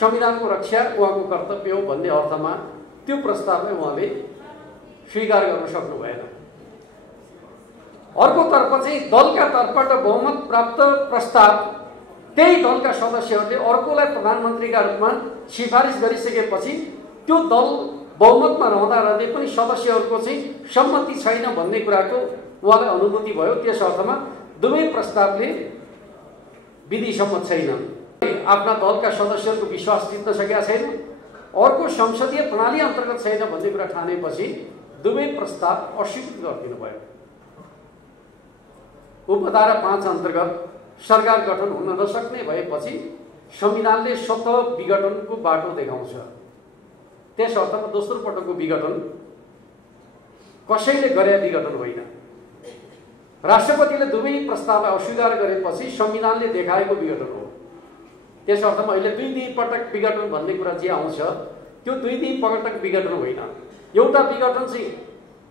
संविधानको रक्षा उहाँको कर्तव्य हो भन्ने अर्थमा त्यो प्रस्तावलाई उहाँले स्वीकार गर्न सक्नु भएन। अर्कोतर्फ चाहिँ दलका तर्फबाट बहुमत प्राप्त प्रस्ताव त्यही दलका सदस्यहरूले अर्कोलाई प्रधानमन्त्रीका रूपमा सिफारिस गरिसकेपछि त्यो दल बहुमतमा रहँदै पनि सदस्यहरूको चाहिँ सम्मति छैन भन्ने कुराको उहाँलाई अनुभूति भयो। त्यस अर्थमा दुवै प्रस्तावले विधि सम्मत छैनन्। आफ्ना दलका सदस्यहरूको विश्वास जित्न सकेका छैन, अर्को संसदीय प्रणाली अन्तर्गत छैन भन्ने कुरा ठानेपछि दुवै प्रस्ताव अस्वीकृत गरिदिनु भयो। उपधारा 5 अन्तर्गत सरकार गठन हुन नसक्ने भएपछि संविधानले स्वतः विघटनको बाटो देखाउँछ। त्यस अर्थमा दोस्रो पटकको विघटन कसैले गरे विघटन होइन। राष्ट्रपतिले दुवै प्रस्तावलाई अस्वीकार गरेपछि संविधानले देखाएको विघटन हो। त्यस अर्थमा अहिले दुई पटक विघटन भन्ने कुरा जे आउँछ त्यो दुई पटक विघटन होइन। एउटा विघटन चाहिँ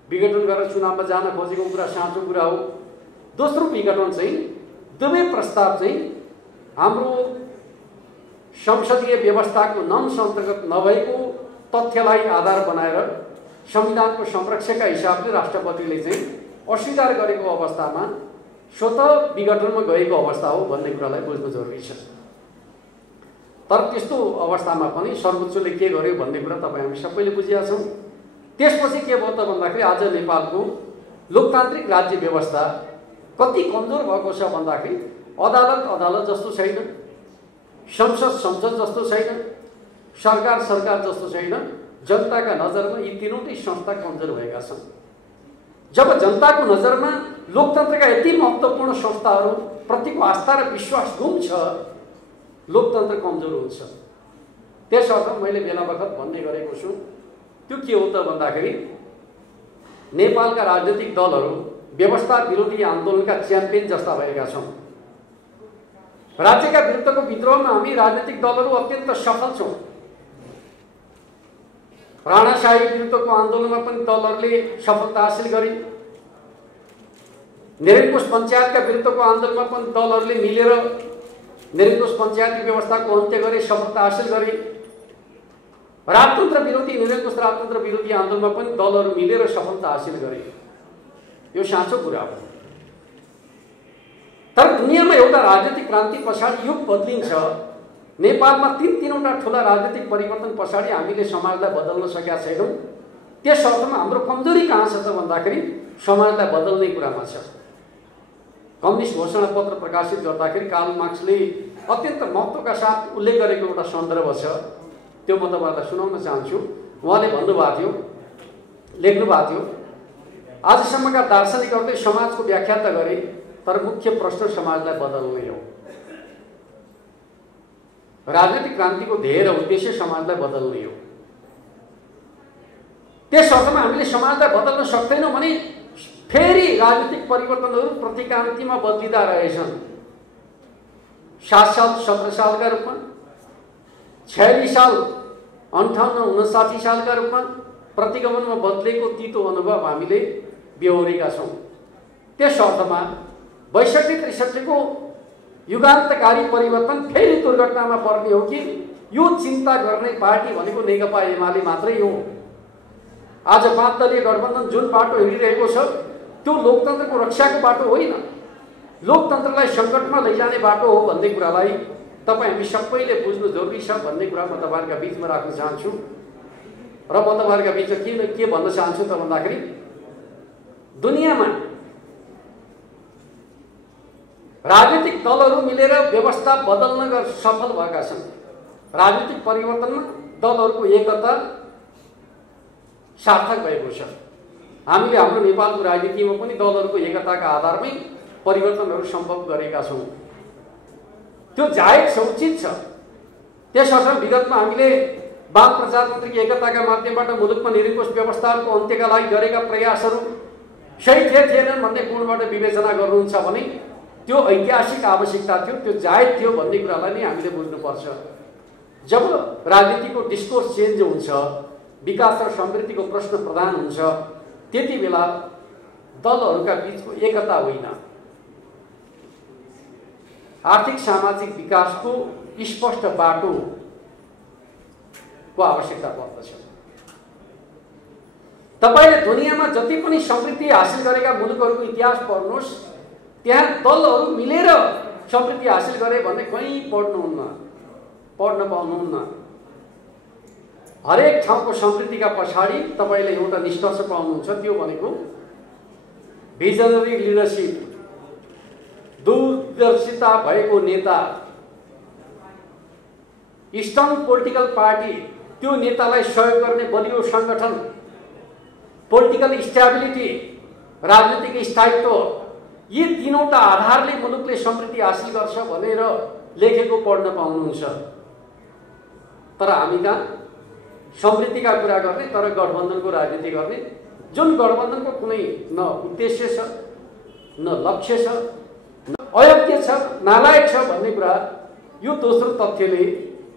विघटन गरेर चुनावमा जान खोजेको कुरा साँचो कुरा हो। दोस्रो विघटन चाहिँ दुवै प्रस्ताव चाहिँ हाम्रो संसदीय व्यवस्थाको नम्स अन्तर्गत नभएको तथ्यलाई आधार बनाएर संविधानको संरक्षकका हिसाबले राष्ट्रपतिले चाहिँ अस्वीकार गरेको अवस्थामा स्वतः विघटनमा गएको अवस्था हो भन्ने कुरालाई बुझ्नु जरुरी छ। तर त्यस्तो अवस्थामा पनि सर्वोच्चले के गर्यो भन्ने कुरा तपाईँ हामी सबैले बुझिया छौँ। त्यसपछि के भयो त भन्दाखेरि आज नेपालको लोकतान्त्रिक राज्य व्यवस्था कति कमजोर भएको छ भन्दाखेरि अदालत जस्तो छैन, संसद जस्तो छैन, सरकार जस्तो छैन। जनताका नजरमा यी तीनवटै संस्था कमजोर भएका छन्। जब जनताको नजरमा लोकतन्त्रका यति महत्त्वपूर्ण संस्थाहरू प्रतिको आस्था र विश्वास गुम छ, लोकतन्त्र कमजोर हुन्छ। त्यसर्थ मैले बेला बखत भन्ने गरेको छु, त्यो के हो त भन्दाखेरि नेपालका राजनीतिक दलहरू व्यवस्था विरोधी आन्दोलनका च्याम्पियन जस्ता भएका छौँ। राज्यका विरुद्धको विद्रोहमा हामी राजनीतिक दलहरू अत्यन्त सफल छौँ। राणाशाही विरुद्धको आन्दोलनमा पनि दलहरूले सफलता हासिल गरे। निरङ्कुश पञ्चायतका विरुद्धको आन्दोलनमा पनि दलहरूले मिलेर निरङ्कुश पञ्चायती व्यवस्थाको अन्त्य गरे, सफलता हासिल गरे। राजतन्त्र विरोधी निरङ्कुश राजतन्त्र विरोधी आन्दोलनमा पनि दलहरू मिलेर सफलता हासिल गरे। यो साँचो कुरा हो। तर दुनियाँमा एउटा राजनीतिक क्रान्ति पछाडि युग बदलिन्छ। नेपालमा तीनवटा ठुला राजनीतिक परिवर्तन पछाडि हामीले समाजलाई बदल्न सकेका छैनौँ। त्यस अर्थमा हाम्रो कमजोरी कहाँ छ त भन्दाखेरि समाजलाई बदल्ने कुरामा छ। कम्युनिस्ट घोषणा पत्र प्रकाशित गर्दाखेरि कार्ल मार्क्सले अत्यन्त महत्त्वका साथ उल्लेख गरेको एउटा सन्दर्भ छ, त्यो म तपाईँलाई सुनाउन चाहन्छु। उहाँले भन्नुभएको थियो, लेख्नुभएको थियो, आजसम्मका दार्शनिकहरूले समाजको व्याख्या त गरे, तर मुख्य प्रश्न समाजलाई बदल्ने हो। राजनीतिक क्रान्तिको ध्येय र उद्देश्य समाजलाई बदल्ने हो। त्यस अर्थमा हामीले समाजलाई बदल्न सक्दैनौँ भने फेरि राजनीतिक परिवर्तनहरू प्रतिक्रान्तिमा बदलिँदा रहेछन्। 7 साल 17 सालका रूपमा, 46 साल 58 59 सालका रूपमा प्रतिगमनमा बदलेको तितो अनुभव हामीले बेहोरेका छौँ। त्यस अर्थमा 62-63 को युगान्तकारी परिवर्तन फेरि दुर्घटनामा पर्ने हो कि यो चिन्ता गर्ने पार्टी भनेको नेकपा एमाले मात्रै हो। आज 5 दलीय गठबन्धन जुन बाटो हिँडिरहेको छ त्यो लोकतन्त्रको रक्षाको बाटो होइन, लोकतन्त्रलाई सङ्कटमा लैजाने बाटो हो भन्ने कुरालाई तपाईँ हामी सबैले बुझ्नु जरुरी छ भन्ने कुरा म तपाईँहरूका बिचमा राख्न चाहन्छु। र म तपाईँहरूका बिचमा के भन्न चाहन्छु त भन्दाखेरि दुनियाँमा राजनीतिक दलहरू मिलेर व्यवस्था बदल्न सफल भएका छन्। राजनीतिक परिवर्तनमा दलहरूको एकता सार्थक भएको छ। हामीले हाम्रो नेपालको राजनीतिमा पनि दलहरूको एकताका आधारमै परिवर्तनहरू सम्भव गरेका छौँ। त्यो जायज छ, उचित छ। त्यसर्थ विगतमा हामीले वाम प्रजातान्त्रिक एकताका माध्यमबाट मुलुकमा निरङ्कुश व्यवस्थाको अन्त्यका लागि गरेका प्रयासहरू सही थिएनन् भन्ने कोणबाट विवेचना गर्नुहुन्छ भने त्यो ऐतिहासिक आवश्यकता थियो, त्यो जायज थियो भन्ने कुरालाई नै हामीले बुझ्नुपर्छ। जब राजनीतिको डिस्कोर्स चेन्ज हुन्छ, विकास र समृद्धिको प्रश्न प्रधान हुन्छ, त्यति बेला दलहरूका बीचको एकता होइन, आर्थिक सामाजिक विकासको स्पष्ट बाटोको आवश्यकता पर्दछ। तपाईले दुनियाँमा जति पनि समृद्धि हासिल गरेका मुलुकहरूको इतिहास पढ्नुहोस्, त्यहाँ दलहरू मिलेर समृद्धि हासिल गरे भन्ने कहीँ पढ्न पाउनुहुन्न। हरेक ठाउँको समृद्धिका पछाडि तपाईले एउटा निष्कर्ष पाउनुहुन्छ, त्यो भनेको भिजनरी लिडरसिप, दूरदर्शिता भएको नेता, स्ट्रङ पोलिटिकल पार्टी, त्यो नेतालाई सहयोग गर्ने बलियो सङ्गठन, पोलिटिकल स्टेबिलिटी, राजनीतिक स्थायित्व, यी तीनवटा आधारले मुलुकले समृद्धि हासिल गर्छ भनेर लेखेको पढ्न पाउनुहुन्छ। तर हामी कहाँ समृद्धिका कुरा गर्ने, तर गठबन्धनको राजनीति गर्ने, जुन गठबन्धनको कुनै न उद्देश्य छ, न लक्ष्य छ, न अयोग्य छ, नालायक छ भन्ने कुरा यो दोस्रो तथ्यले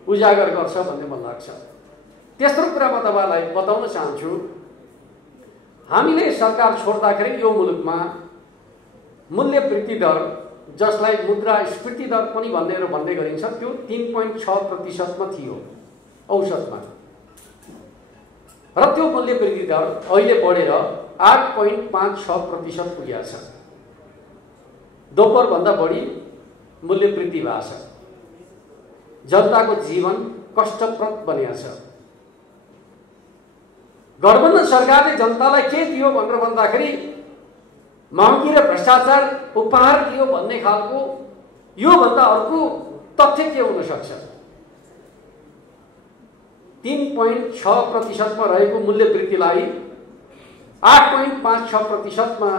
उजागर गर्छ भन्ने मलाई लाग्छ। तेस्रो कुरा म तपाईलाई बताउन चाहन्छु, हामीले सरकार छोड्दाखेरि यो मुलुकमा मूल्य वृद्धि दर, जसलाई मुद्रास्फीति दर पनि भन्दै गरिन्छ, त्यो 3.6% थियो औसतमा, र त्यो मूल्य वृद्धि दर अहिले बढेर 8.56% पुगेको छ। दोब्बर भन्दा बढी मूल्य वृद्धि भएको छ। जनताको जीवन कष्टप्रद बनिएको छ। गठबन्धन सरकारले जनतालाई के दियो भनेर भन्दाखेरि महँगी र भ्रष्टाचार उपहार दियो भन्ने खालको यो भन्दा अर्को तथ्य के हुन सक्छ? 3.6% मा रहेको मूल्य वृद्धिलाई 8.56% मा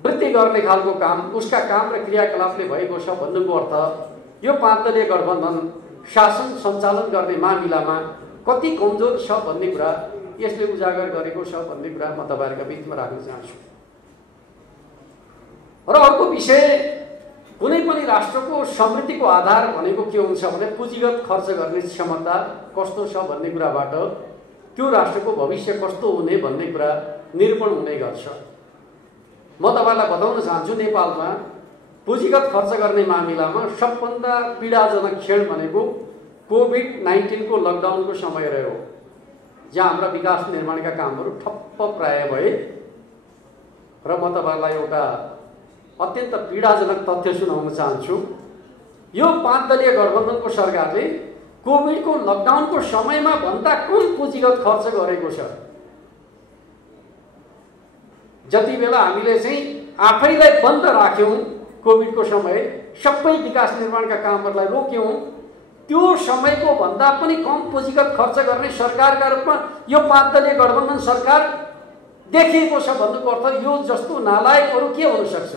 वृद्धि गर्ने खालको काम, उसका काम र क्रियाकलापले भएको छ भन्नुको अर्थ यो 5 दलीय गठबन्धन शासन सञ्चालन गर्ने मामिलामा कति कमजोर छ भन्ने कुरा यसले उजागर गरेको छ भन्ने कुरा म तपाईहरुका बीचमा राख्न चाहन्छु। र अर्को विषय, कुनै पनि राष्ट्रको समृद्धिको आधार भनेको के हुन्छ भने पुँजीगत खर्च गर्ने क्षमता कस्तो छ भन्ने कुराबाट त्यो राष्ट्रको भविष्य कस्तो हुने भन्ने कुरा निरूपण हुने गर्छ। म तपाईलाई बताउन चाहन्छु, नेपालमा पुँजीगत खर्च गर्ने मामिलामा सबभन्दा पीडाजनक क्षण भनेको कोभिड-19 को लकडाउनको समय रह्यो, जहाँ हाम्रा विकास निर्माणका कामहरू ठप्प प्राय भए। र म तपाईलाई एउटा अत्यन्त पीडाजनक तथ्य सुनाउन चाहन्छु। यो 5 दलीय गठबन्धनको सरकारले कोभिडको लकडाउनको समयमा भन्दा कम पुँजीगत खर्च गरेको छ। जति बेला हामीले चाहिँ आफैलाई बन्द राख्यौं कोभिडको समय, सबै विकास निर्माणका कामहरूलाई रोक्यौं, त्यो समयको भन्दा पनि कम पुँजीगत खर्च गर्ने सरकारका रूपमा यो 5 दलीय गठबन्धन सरकार देखिएको छ भन्नुको अर्थ यो जस्तो नालायकहरू के हुन सक्छ?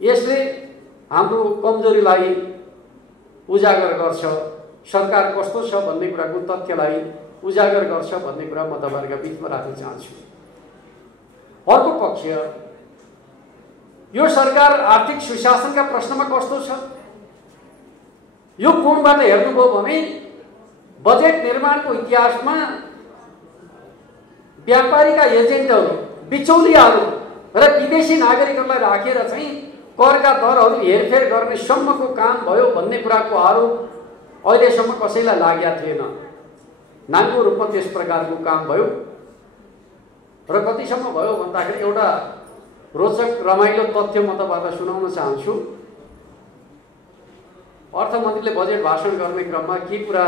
यसले हाम्रो कमजोरीलाई उजागर गर्छ, सरकार कस्तो छ भन्ने कुराको तथ्यलाई उजागर गर्छ भन्ने कुरा म तपाईहरुका बीचमा राख्न चाहन्छु। अर्को पक्ष, यो सरकार आर्थिक सुशासनका प्रश्नमा कस्तो छ? यो कोणबाट हेर्नुभयो भने बजेट निर्माणको इतिहासमा व्यापारीका एजेन्टहरू, बिचौलियाहरू र विदेशी नागरिकहरूलाई राखेर चाहिँ करका दरहरू हेरफेर गर्ने सम्मको काम भयो भन्ने कुराको आरोप अहिलेसम्म कसैलाई लागेको थिएन। नाङ्गो रूपमा त्यस प्रकारको काम भयो र कतिसम्म भयो भन्दाखेरि एउटा रोचक रमाइलो तथ्य म तपाईलाई सुनाउन चाहन्छु। अर्थमन्त्रीले बजेट भाषण गर्ने क्रममा के कुरा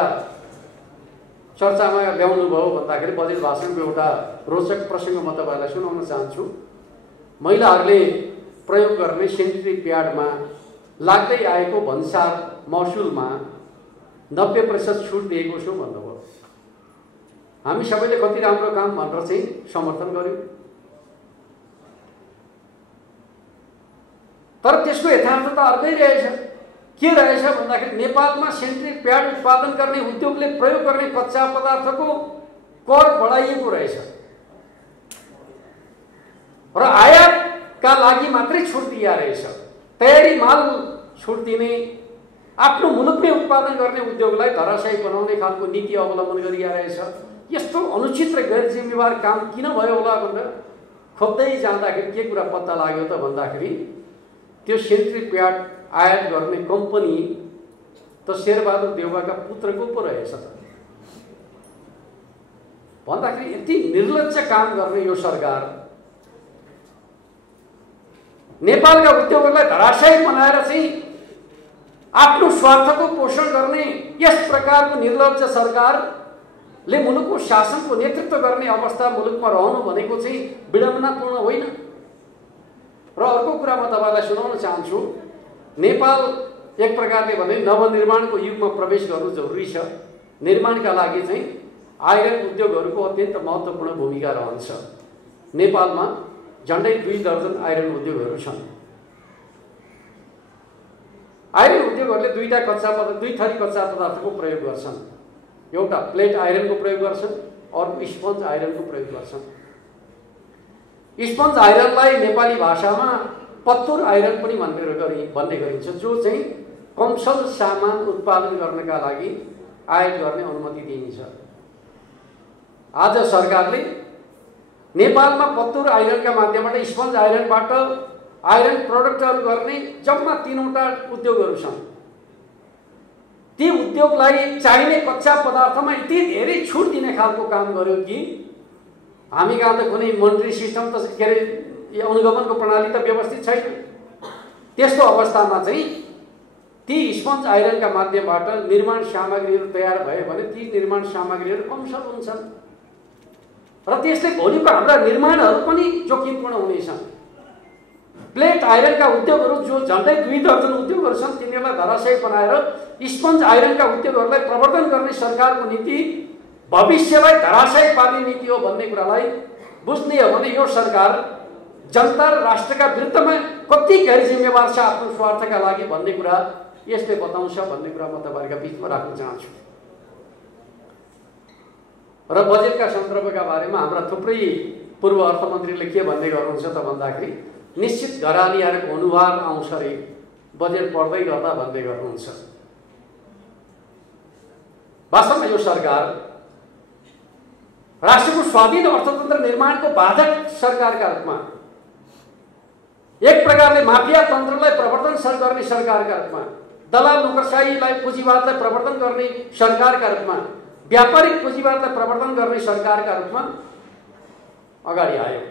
चर्चामा ल्याउनु भयो भन्दाखेरि बजेट भाषणको एउटा रोचक प्रसङ्ग म तपाईलाई सुनाउन चाहन्छु। महिलाहरूले प्रयोग गर्ने सेनिटरी प्याडमा लाग्दै आएको भन्सार महसुलमा 90% छुट दिएको छु भन्नुभयो। हामी सबैले कति राम्रो काम भनेर चाहिँ समर्थन गर्यौं, तर त्यसको यथार्थ त अर्कै रहेछ। के रहेछ भन्दाखेरि नेपालमा सेनिटरी प्याड उत्पादन गर्ने उद्योगले प्रयोग गर्ने कच्चा पदार्थको कर बढाइएको रहेछ र आयातका लागि मात्रै छुट दिया रहेछ। तयारी माल छुट दिने, आफ्नो मुलुकमै उत्पादन गर्ने उद्योगलाई धराशायी बनाउने खालको नीति अवलम्बन गरिया रहेछ। यस्तो अनुचित र गैर जिम्मेवार काम किन भयो होला भनेर खोज्दै जाँदाखेरि के कुरा पत्ता लाग्यो त भन्दाखेरि त्यो सेनिटरी प्याड आयात गर्ने कम्पनी त शेरबहादुर देउवाका पुत्रको पो रहेछ त भन्दाखेरि यति निर्लज्ज काम गर्ने यो सरकार नेपालका उद्योगहरूलाई धराशायी बनाएर चाहिँ आफ्नो स्वार्थको पोषण गर्ने यस प्रकारको निर्लज्ज सरकारले मुलुकको शासनको नेतृत्व गर्ने अवस्था मुलुकमा रहनु भनेको चाहिँ विडम्बनापूर्ण होइन। र अर्को कुरा म तपाईलाई सुनाउन चाहन्छु, नेपाल एक प्रकारले भने नवनिर्माणको युगमा प्रवेश गर्नु जरुरी छ। निर्माणका लागि चाहिँ आइरन उद्योगहरूको अत्यन्त महत्त्वपूर्ण भूमिका रहन्छ। नेपालमा झन्डै 2 दर्जन आइरन उद्योगहरू छन्। आइरन उद्योगहरूले दुई थरी कच्चा पदार्थको प्रयोग गर्छन्। एउटा प्लेट आइरनको प्रयोग गर्छन्, अर्को स्पन्ज आइरनको प्रयोग गर्छन्। स्पन्ज आइरनलाई नेपाली भाषामा पत्तुर आइरन पनि भन्ने गरिन्छ, जो चाहिँ कमसल सामान उत्पादन गर्नका लागि आयात गर्ने अनुमति दिइन्छ। आज सरकारले नेपालमा पत्तुर आइरनका माध्यमबाट स्पन्ज आइरनबाट आइरन प्रोडक्टहरू गर्ने जम्मा 3वटा उद्योगहरू छन्। ती उद्योगलाई चाहिने कच्चा पदार्थमा यति धेरै छुट दिने खालको काम गर्यो कि हामी कहाँ त कुनै मोनिटरी सिस्टम त के अरे अनुगमनको प्रणाली त व्यवस्थित छैन। त्यस्तो अवस्थामा चाहिँ ती स्पन्ज आइरनका माध्यमबाट निर्माण सामग्रीहरू तयार भयो भने ती निर्माण सामग्रीहरू कमसल हुन्छन् र त्यसले भोलिको हाम्रा निर्माणहरू पनि जोखिमपूर्ण हुनेछन्। प्लेट आइरनका उद्योगहरू जो झन्डै 2 दर्जन उद्योगहरू छन्, तिनीहरूलाई धराशयी बनाएर स्पन्ज आइरनका उद्योगहरूलाई प्रवर्धन गर्ने सरकारको नीति भविष्यलाई धराशयी पार्ने नीति हो भन्ने कुरालाई बुझ्ने हो भने यो सरकार जनता र राष्ट्रका विरुद्धमा कति गैर जिम्मेवार छ आफ्नो स्वार्थका लागि भन्ने कुरा यसले बताउँछ भन्ने कुरा म तपाईहरुका बीचमा राख्न चाहन्छु। र बजेटका सन्दर्भका बारेमा हाम्रा थुप्रै पूर्व अर्थमन्त्रीले के भन्दै गर्नुहुन्छ त भन्दाखेरि निश्चित घरालिहरूको अनुहार आउँछ रे बजेट पढ्दै गर्दा भन्दै गर्नुहुन्छ। वास्तवमा यो सरकार राष्ट्रको स्वाधीन अर्थतन्त्र निर्माणको बाधक सरकारका रूपमा, एक प्रकारले माफिया तन्त्रलाई प्रवर्धन गर्ने सरकारका रूपमा, दलाल नोकरशाहीलाई पुँजीवादलाई प्रवर्धन गर्ने सरकारका रूपमा, व्यापारिक पुँजीवादलाई प्रवर्धन गर्ने सरकारका रूपमा अगाडि आयो।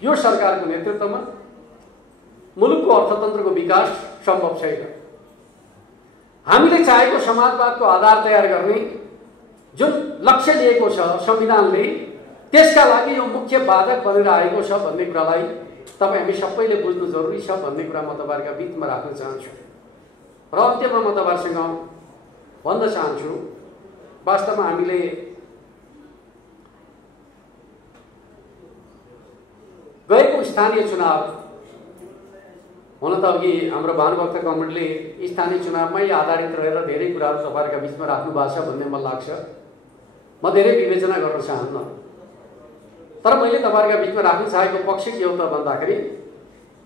यो सरकारको नेतृत्वमा मुलुकको अर्थतन्त्रको विकास सम्भव छैन। हामीले चाहेको समाजवादको आधार तयार गर्ने जुन लक्ष्य लिएको छ संविधानले, त्यसका लागि यो मुख्य बाधक बनेर आएको छ भन्ने कुरालाई तपाईँ हामी सबैले बुझ्नु जरुरी छ भन्ने कुरा म तपाईहरुका बीचमा राख्न चाहन्छु। र अन्त्यमा म तपाईहरुसँग भन्न चाहन्छु, वास्तवमा हामीले गएको स्थानीय चुनाव हुन त अघि हाम्रो भानुभक्त कमरेडले स्थानीय चुनावमै आधारित रहेर धेरै कुराहरू तपाईहरुका बीचमा राख्नु भएको छ भन्ने मलाई लाग्छ। म धेरै विवेचना गर्न चाहन्न, तर मैले तपाईहरुका बीचमा राख्न चाहेको पक्ष के हो त भन्दाखेरि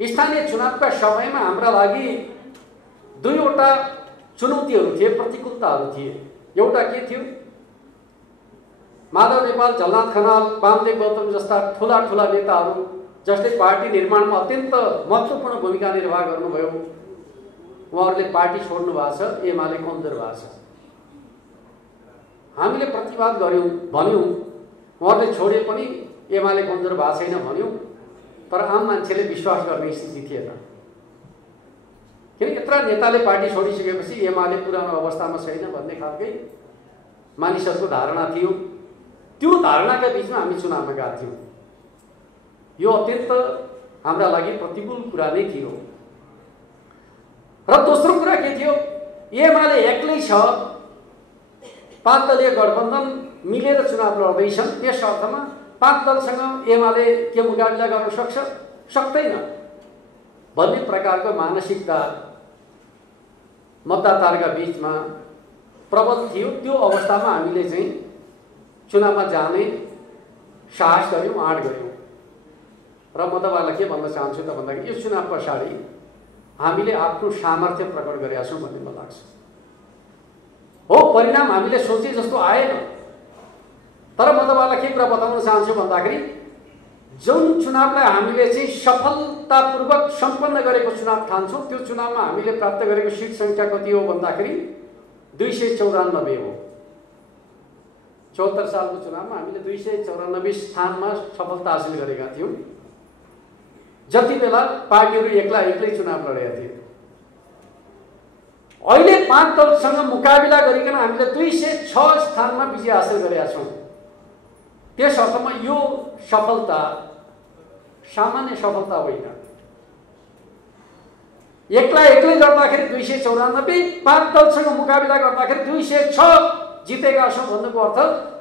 स्थानीय चुनावका समयमा हाम्रा लागि 2वटा चुनौतीहरू थिए, प्रतिकूलताहरू थिए। एउटा के थियो, माधव नेपाल, झलनाथ खनाल, वामदेव गौतम जस्ता ठूला ठूला नेताहरू जसले पार्टी निर्माणमा अत्यन्त महत्त्वपूर्ण भूमिका निर्वाह गर्नुभयो, उहाँहरूले पार्टी छोड्नु भएको छ, एमाले कमजोर भएको छ। हामीले प्रतिवाद गर्यौं, भन्यौं, उहाँहरूले छोडे पनि एमाले कमजोर भएको छैन भन्यौं, तर आम मान्छेले विश्वास गर्ने स्थिति थिएन। किन यत्रा नेताले पार्टी छोडिसकेपछि एमाले पुरानो अवस्थामा छैन भन्ने खालकै मानिसहरूको धारणा थियो। त्यो धारणाका बीचमा हामी चुनावमा गएका थियौं। यो अत्यन्त हाम्रा लागि प्रतिकूल कुरा नै थियो। र दोस्रो कुरा के थियो, एमाले एक्लै छ, 5 दलीय गठबन्धन मिलेर चुनाव लड्दैछन्, त्यस अर्थमा 5 दलसँग एमाले के मुकाबला गर्न सक्दैन भन्ने प्रकारको मानसिकता मतदाताहरूका बीचमा प्रबल थियो। त्यो अवस्थामा हामीले चाहिँ चुनावमा जाने साहस गर्यौं, आँट गर्यौं। र म तपाईहरुलाई के भन्न चाहन्छु त भन्दाखेरि यो चुनाव पछाडि हामीले आफ्नो सामर्थ्य प्रकट गरेका छौं भन्ने मलाई लाग्छ। हो, परिणाम हामीले सोचे जस्तो आएन, तर म तपाईहरुलाई के कुरा बताउन चाहन्छु भन्दाखेरि जुन चुनावलाई हामीले चाहिँ सफलतापूर्वक सम्पन्न गरेको चुनाव ठान्छौं, त्यो चुनावमा हामीले प्राप्त गरेको सिट संख्या कति हो भन्दाखेरि 294 हो। 74 सालको चुनावमा हामीले 294 स्थानमा सफलता हासिल गरेका थियौं, जति बेला पार्टीहरू एक्लै चुनाव लडेका थिए। अहिले 5 दलसँग मुकाबला गरिकन हामीले 206 स्थानमा विजय हासिल गरेका छौं। त्यस अर्थमा यो सफलता सामान्य सफलता होइन। एक्लै गर्दाखेरि 294, 5 दलसँग मुकाबला गर्दाखेरि 206 जितेका छौं भन्नुको अर्थ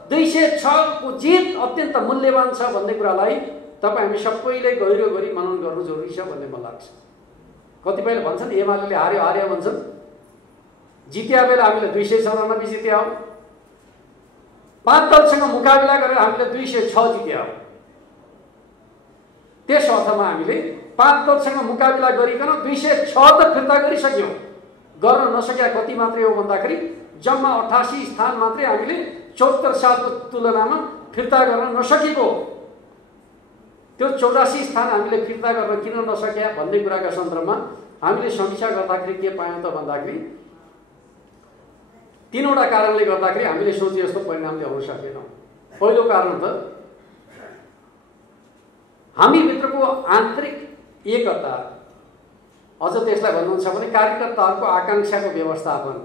206 को जित अत्यन्त मूल्यवान छ भन्ने कुरालाई तपाईँ हामी सबैले गहिरो गरी मनन गर्नु जरुरी छ भन्ने मलाई लाग्छ। कतिपयले भन्छन् एमाले हार्यो हार्यो भन्छन्, जित्या बेला हामीले 294 जित्या हो, 5 दलसँग मुकाबिला गरेर हामीले 206 जित्या हो। त्यस अर्थमा हामीले 5 दलसँग मुकाबिला गरिकन 206 त फिर्ता गरिसक्यौँ। गर्न नसकेका कति मात्रै हो भन्दाखेरि जम्मा 88 स्थान मात्रै हामीले 74 सालको तुलनामा फिर्ता गर्न नसकेको। त्यो 84 स्थान हामीले फिर्ता गर्न किन नसक्या भन्ने कुराका सन्दर्भमा हामीले समीक्षा गर्दाखेरि के पायौँ त भन्दाखेरि 3वटा कारणले गर्दाखेरि हामीले सोचे जस्तो परिणाम ल्याउन सकेनौँ। पहिलो कारण त हामीभित्रको आन्तरिक एकता, अझ त्यसलाई भन्नुहुन्छ भने कार्यकर्ताहरूको आकांक्षाको व्यवस्थापन।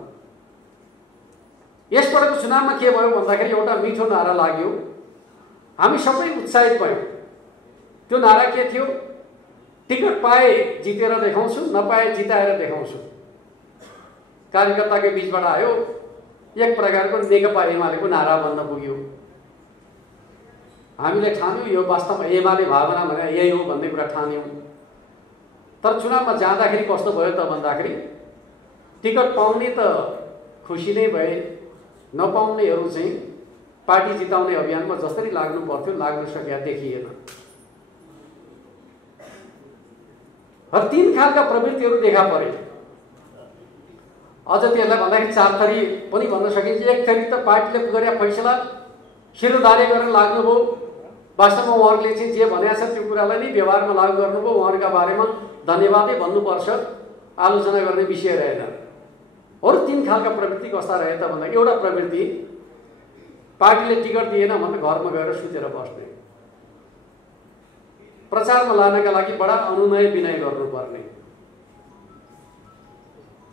यसपटकको चुनावमा के भयो भन्दाखेरि एउटा मिठो नारा लाग्यो, हामी सबै उत्साहित भयौँ। त्यो नारा के थियो? टिकट पाए जितेर देखाउँछु, नपाए जिताएर देखाउँछु। कार्यकर्ताकै बीचबाट आयो, एक प्रकारको नेकपा एमालेको नारा बन्न पुग्यो। हामीले ठान्यौँ यो वास्तवमा एमाले भावना भने यही हो भन्ने कुरा ठान्यौँ। तर चुनावमा जाँदाखेरि कस्तो भयो त भन्दाखेरि टिकट पाउने त खुसी नै भए, नपाउनेहरू चाहिँ पार्टी जिताउने अभियानमा जसरी लाग्नु पर्थ्यो लाग्न सकेका देखिएन। र 3 खालका प्रवृत्तिहरू देखा परे। अझ त्यसलाई भन्दाखेरि 4 थरी पनि भन्न सकिन्छ। एक थरी त पार्टीले गरेका फैसला शिरोधार्य गर्न लाग्नुभयो। वास्तवमा उहाँहरूले चाहिँ जे भनेको छ त्यो कुरालाई नै व्यवहारमा लागू गर्नुभयो। उहाँहरूका बारेमा धन्यवादै भन्नुपर्छ, आलोचना गर्ने विषय रहेन। अरू 3 खालका प्रवृत्ति कस्ता रहे त भन्दा एउटा प्रवृत्ति पार्टीले टिकट दिएन भने घरमा गएर सुतेर बस्ने, प्रचारमा लानका लागि बडा अनुनय विनय गर्नुपर्ने,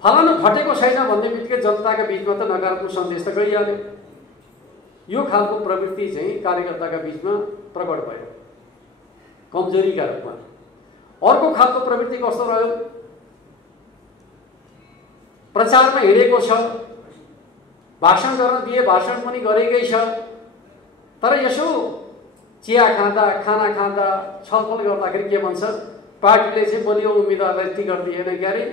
फलानु घटेको छैन भन्ने बित्तिकै जनताका बीचमा त नकारात्मक सन्देश त गइहाल्यो। यो खालको प्रवृत्ति चाहिँ कार्यकर्ताका बीचमा प्रकट भयो कमजोरीका रूपमा। अर्को खालको प्रवृत्ति कस्तो रह्यो? प्रचारमा हिँडेको छ, भाषण गर्न दिए भाषण पनि गरेकै छ, तर यसो चिया खाँदा खाना खाँदा छलफल गर्दाखेरि के भन्छ, पार्टीले चाहिँ बलियो उम्मेदवारलाई टिकट दिएन क्यारे,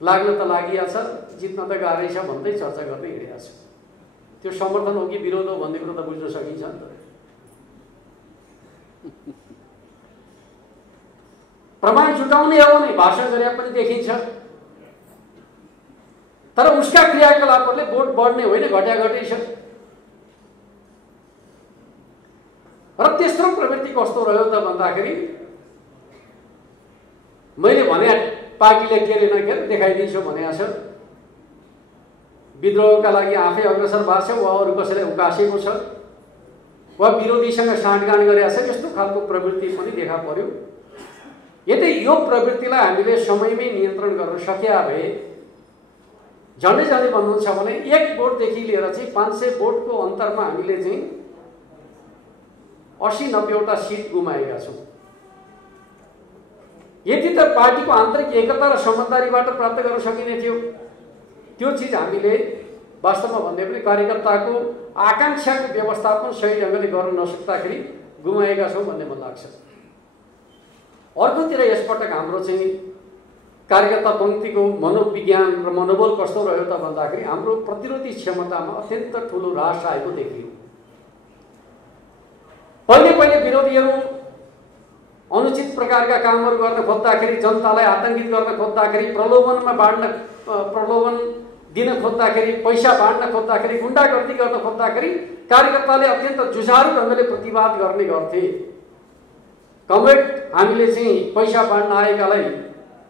लाग्न त लागिहाल्छ, जित्न त गाह्रै छ भन्दै चर्चा गर्दै हिँडिरहेको छ। त्यो समर्थन हो कि विरोध हो भन्ने कुरो त बुझ्न सकिन्छ नि त। प्रमाण जुटाउने हो भने भाषण गरे पनि देखिन्छ, तर उसका क्रियाकलापहरूले भोट बढ्ने होइन, घट्या छ। र तेस्रो प्रवृत्ति कस्तो रह्यो त भन्दाखेरि मैले भने पार्टीले केरेन के देखाइदिन्छु भनेको छ, विद्रोहका लागि आफै अग्रसर भएको छ, वा अरू कसैलाई उकासेको छ, वा विरोधीसँग साँठगाँठ गरेको छ। यस्तो खालको प्रवृत्ति पनि देखा पर्यो। यदि यो प्रवृत्तिलाई हामीले समयमै नियन्त्रण गर्न सकिया भए झन्डै झन्डै भन्नुहुन्छ भने 1 भोटदेखि लिएर चाहिँ 500 भोटको अन्तरमा हामीले चाहिँ 80-90 वटा सिट गुमाएका छौँ। यदि त पार्टीको आन्तरिक एकता र समझदारीबाट प्राप्त गर्न सकिने थियो, त्यो चिज हामीले वास्तवमा भन्दै पनि कार्यकर्ताको आकांक्षाको व्यवस्थापन सही ढङ्गले गर्न नसक्दाखेरि गुमाएका छौँ भन्ने मलाई लाग्छ। अर्कोतिर यसपटक हाम्रो चाहिँ कार्यकर्ता पङ्क्तिको मनोविज्ञान र मनोबल कस्तो रह्यो त भन्दाखेरि हाम्रो प्रतिरोधी क्षमतामा अत्यन्त ठुलो ह्रास आएको देखियो। पहिले विरोधीहरू अनुचित प्रकारका कामहरू गर्न खोज्दाखेरि, जनतालाई आतंकित गर्न खोज्दाखेरि, प्रलोभन दिन खोज्दाखेरि, पैसा बाँड्न खोज्दाखेरि, गुण्डागर्दी गर्न खोज्दाखेरि कार्यकर्ताले अत्यन्त जुझारु ढङ्गले प्रतिवाद गर्ने गर्थे। कमरेड, हामीले चाहिँ पैसा बाँड्न आएकालाई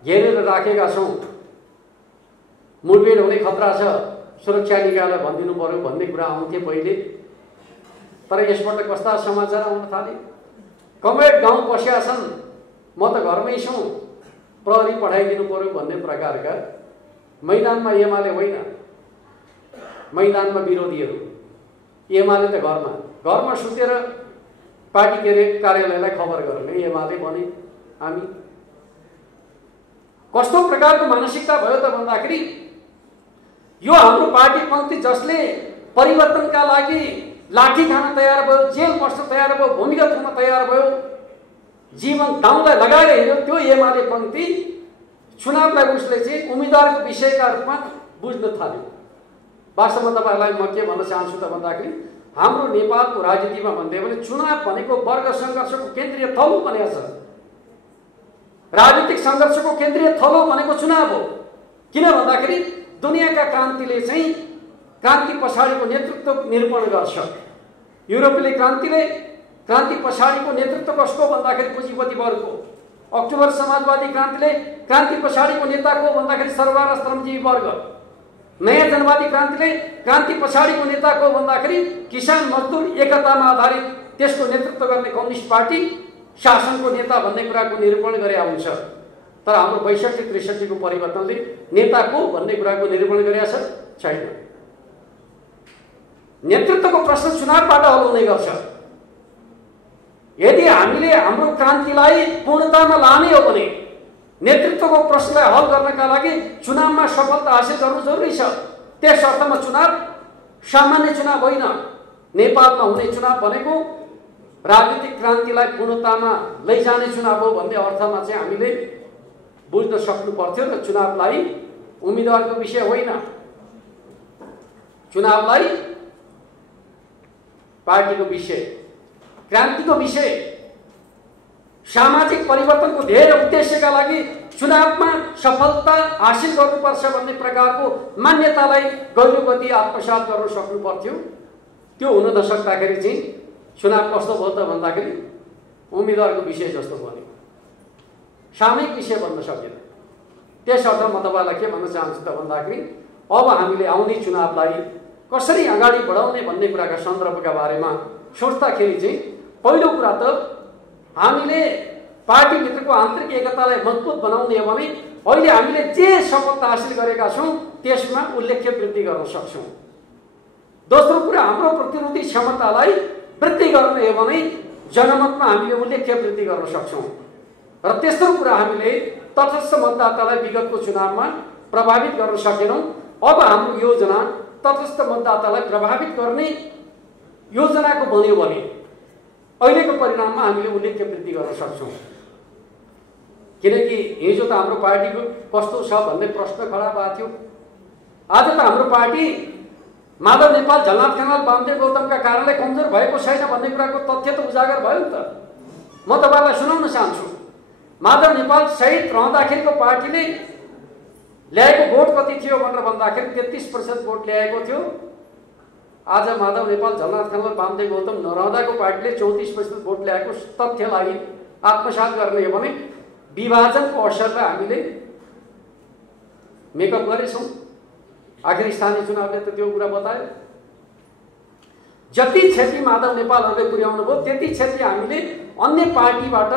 घेरेर राखेका छौँ, मुठभेड हुने खतरा छ, सुरक्षा निकायलाई भनिदिनु पर्यो भन्ने कुरा आउँथे पहिले। तर यसबाट कस्ता समाचार आउन थाले? कमरेड गाउँ पस्या छन्, म त घरमै छु, प्रहरी पठाइदिनु पर्यो भन्ने प्रकारका। मैदानमा एमाले होइन, मैदानमा विरोधीहरू। एमाले त घरमा सुतेर पार्टी कार्यालयलाई खबर गर्ने एमाले भने हामी। कस्तो प्रकारको मानसिकता भयो त भन्दाखेरि यो हाम्रो पार्टी पङ्क्ति जसले परिवर्तनका लागि लाठी खान तयार भयो, जेल बस्न तयार भयो, भूमिगत हुन तयार भयो, जीवन दाउलाई लगाएर हिँड्यो, त्यो एमाले पङ्क्ति चुनावलाई उसले चाहिँ उम्मेदवारको विषयका रूपमा बुझ्न थाल्यो। वास्तवमा तपाईहरुलाई म के भन्न चाहन्छु त भन्दाखेरि हाम्रो नेपालको राजनीतिमा भन्दै भने चुनाव भनेको वर्ग संघर्षको केन्द्रीय थलो बनेको छ। राजनीतिक संघर्षको केन्द्रीय थलो भनेको चुनाव हो। किन भन्दाखेरि दुनियाँका क्रान्तिले चाहिँ क्रान्ति पछाडिको नेतृत्व निरूपण गर्छ। युरोपेली क्रान्ति पछाडिको नेतृत्व कसको भन्दाखेरि पुँजीपति वर्गको। अक्टोबर समाजवादी क्रान्तिले क्रान्ति पछाडिको नेता को भन्दाखेरि सर्वहारा श्रमजीवी वर्ग। नयाँ जनवादी क्रान्तिले क्रान्ति पछाडिको नेता को भन्दाखेरि किसान मजदुर एकतामा आधारित त्यसको नेतृत्व गर्ने कम्युनिस्ट पार्टी शासनको नेता भन्ने कुराको निरूपण गरे हुन्छ। तर हाम्रो 62-63 को परिवर्तनले नेता को भन्ने कुराको निरूपण गरेका छैन। नेतृत्वको प्रश्न चुनावबाट हल हुने गर्छ। यदि हामीले हाम्रो क्रान्तिलाई पूर्णतामा लाने हो भने नेतृत्वको प्रश्नलाई हल गर्नका लागि चुनावमा सफलता हासिल गर्नु जरुरी छ। त्यस अर्थमा चुनाव सामान्य चुनाव होइन। नेपालमा हुने चुनाव भनेको राजनीतिक क्रान्तिलाई पूर्णतामा लैजाने चुनाव हो भन्ने अर्थमा चाहिँ हामीले बुझ्न सक्नु पर्थ्यो र चुनावलाई उम्मेदवारको विषय होइन, चुनावलाई पार्टीको विषय, क्रान्तिको विषय, सामाजिक परिवर्तनको धेरै उद्देश्यका लागि चुनावमा सफलता हासिल गर्नुपर्छ भन्ने प्रकारको मान्यतालाई गौरवगति आत्मसात गर्न सक्नु पर्थ्यो। त्यो हुन नसक्दाखेरि चाहिँ चुनाव कस्तो भयो त भन्दाखेरि उम्मेदवारको विषय जस्तो बन्यो, सामूहिक विषय बन्न सकेन। त्यस अर्थमा म तपाईलाई के भन्न चाहन्छु त भन्दाखेरि अब हामीले आउने चुनावलाई कसरी अगाडि बढाउने भन्ने कुराका सन्दर्भका बारेमा सोच्दाखेरि चाहिँ पहिलो कुरा त हामीले पार्टीभित्रको आन्तरिक एकतालाई मजबुत बनाउने हो भने अहिले हामीले जे सफलता हासिल गरेका छौं त्यसमा उल्लेख्य वृद्धि गर्न सक्छौं। दोस्रो कुरा हाम्रो प्रतिरोधी क्षमतालाई वृद्धि गर्ने हो भने जनमतमा हामीले उल्लेख्य वृद्धि गर्न सक्छौं। र तेस्रो कुरा हामीले तटस्थ मतदातालाई विगतको चुनावमा प्रभावित गर्न सकेनौं। अब हाम्रो योजना तटस्थ मतदातालाई प्रभावित गर्ने योजनाको बन्यो भने अहिलेको परिणाममा हामीले उल्लेख्य वृद्धि गर्न सक्छौं। किनकि हिजो त हाम्रो पार्टीको कस्तो छ भन्ने प्रश्न खडा भएको थियो। आज त हाम्रो पार्टी माधव नेपाल, झलनाथ खनाल, वामदेव गौतमका कारणले कमजोर भएको छैन भन्ने कुराको तथ्य त उजागर भयो नि त। म तपाईलाई सुनाउन चाहन्छु, माधव नेपाल सहित रहँदाखेरिको पार्टीले ल्याएको भोट कति थियो भनेर भन्दाखेरि 33% भोट ल्याएको थियो। आज माधव नेपाल, झलनाथ खनाल, वामदेव गौतम नरहँदाको पार्टीले 34% भोट ल्याएको तथ्यलाई आत्मसात गर्ने हो भने विभाजनको असरलाई हामीले मेकअप गरेछौं। आखिर स्थानीय चुनावले त त्यो कुरा बतायो। जति क्षति माधव नेपालहरूले पुर्याउनु भयो त्यति क्षति हामीले अन्य पार्टीबाट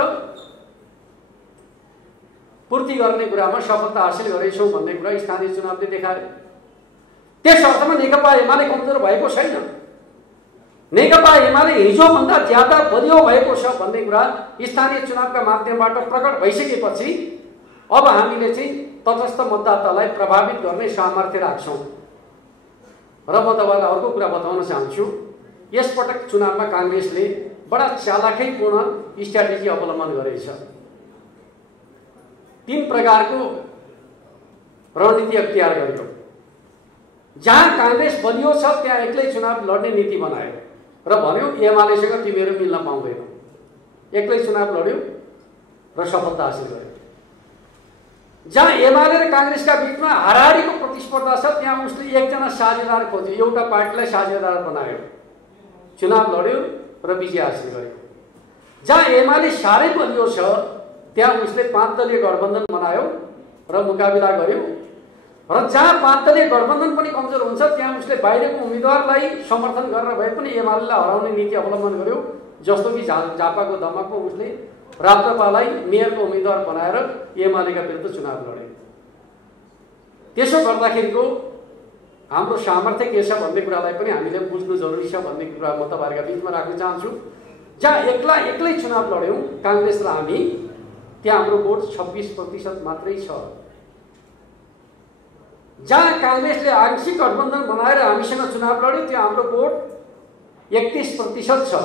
पूर्ति गर्ने कुरामा सफलता हासिल गरेछौं भन्ने कुरा स्थानीय चुनावले देखायो। त्यस अर्थमा नेकपा एमाले कमजोर भएको छैन। नेकपा एमाले हिजोभन्दा ज्यादा बलियो भएको छ भन्ने कुरा स्थानीय चुनावका माध्यमबाट प्रकट भइसकेपछि अब हामीले चाहिँ तटस्थ मतदातालाई प्रभावित गर्ने सामर्थ्य राख्छौं। र म तपाईलाई अर्को कुरा बताउन चाहन्छु, यसपटक चुनावमा कांग्रेसले बडा चालाखीपूर्ण स्ट्र्याटेजी अवलम्बन गरेछ। 3 प्रकारको रणनीति अख्तियार गर्यो। जहाँ कांग्रेस बलियो छ त्यहाँ एक्लै चुनाव लड्ने नीति बनायो र भन्यो एमालेसँग तिमीहरू मिल्न पाउँदैन। एक्लै चुनाव लड्यो र सफलता हासिल गर्यो। जहाँ एमाले र कांग्रेसका बीचमा हाराहारीको प्रतिस्पर्धा छ त्यहाँ उसले एकजना साझेदार खोज्यो, एउटा पार्टीलाई साझेदार बनायो, चुनाव लड्यो र विजय हासिल गर्यो। जहाँ एमाले साह्रै बलियो छ त्यहाँ उसले 5 दलीय गठबन्धन बनायो र मुकाबिला गर्यो। र जहाँ 5 दलीय गठबन्धन पनि कमजोर हुन्छ त्यहाँ उसले बाहिरको उम्मेदवारलाई समर्थन गरेर भए पनि एमालेलाई हराउने नीति अवलम्बन गर्यो। जस्तो कि झापाको दमकमा उसले राप्रपालाई मेयरको उम्मेदवार बनाएर एमालेका विरुद्ध चुनाव लड्यो। त्यसो गर्दाखेरिको हाम्रो सामर्थ्य के छ भन्ने कुरालाई पनि हामीले बुझ्नु जरुरी छ भन्ने कुरा म तपाईहरुका बीचमा राख्न चाहन्छु। जहाँ एक्लै चुनाव लड्यौं कांग्रेस र हामी, त्यहाँ हाम्रो भोट 26% मात्रै छ। जहाँ कांग्रेसले आंशिक गठबन्धन बनाएर हामीसँग चुनाव लड्यो त्यहाँ हाम्रो भोट 31% छ।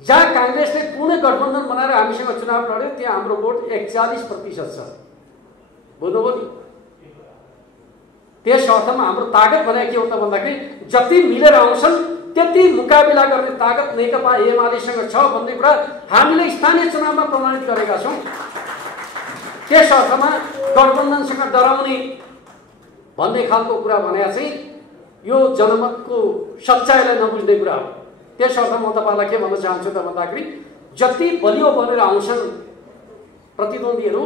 जहाँ कांग्रेसले पूर्ण गठबन्धन बनाएर हामीसँग चुनाव लड्यो त्यहाँ हाम्रो भोट 41% छ। बुझ्नुभयो नि। त्यस अर्थमा हाम्रो तागत भनेको के हो त भन्दाखेरि जति मिलेर आउँछन् त्यति मुकाबिला गर्ने तागत नेकपा एमालेसँग छ भन्ने कुरा हामीले स्थानीय चुनावमा प्रमाणित गरेका छौँ। त्यस अर्थमा गठबन्धनसँग डराउने भन्ने खालको कुरा भने चाहिँ यो जनमतको सच्चाइलाई नबुझ्ने कुरा हो। त्यस अर्थमा म तपाईँलाई के भन्न चाहन्छु त भन्दाखेरि जति बलियो बनेर आउँछन् प्रतिद्वन्द्वीहरू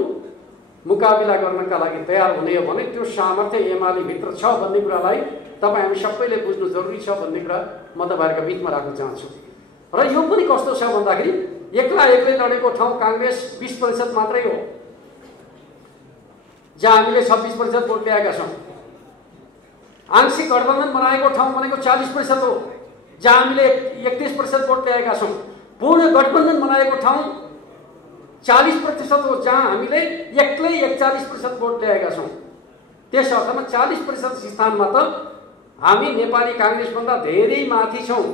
मुकाबिला गर्नका लागि तयार हुने हो भने त्यो सामर्थ्य एमाले भित्र छ भन्ने कुरालाई तपाईँ हामी सबैले बुझ्नु जरुरी छ भन्ने कुरा म तपाईँहरूका बिचमा राख्न चाहन्छु। र यो पनि कस्तो छ भन्दाखेरि एक्लै लडेको ठाउँ काङ्ग्रेस 20% मात्रै हो, जहाँ हामीले 26% भोट ल्याएका छौँ। आंशिक गठबन्धन बनाएको ठाउँ भनेको 40% हो, जहाँ हामीले 31% भोट ल्याएका छौँ। पूर्ण गठबन्धन बनाएको ठाउँ 40% हो, जहाँ हामीले एक्लै 41% भोट ल्याएका छौँ। त्यस अर्थमा 40% स्थानमा त हामी नेपाली काङ्ग्रेसभन्दा धेरै माथि छौँ।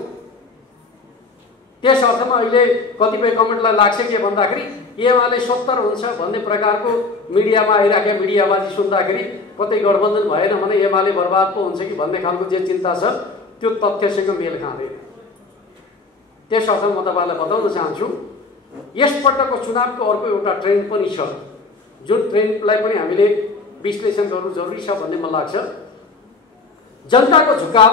त्यस अर्थमा अहिले कतिपय कमेन्टलाई लाग्छ के भन्दाखेरि एमाले 70 हुन्छ भन्ने प्रकारको मिडियामा आइराखेका मिडियाबाजी सुन्दाखेरि कतै गठबन्धन भएन भने एमाले बर्बाद पो हुन्छ कि भन्ने खालको जे चिन्ता छ त्यो तथ्यसँग मेल खाँदैन। त्यस अर्थमा म तपाईँलाई बताउन चाहन्छु यसपटकको चुनावको अर्को एउटा ट्रेन्ड पनि छ, जुन ट्रेन्डलाई पनि हामीले विश्लेषण गर्नु जरुरी छ भन्ने मलाई लाग्छ। जनताको झुकाव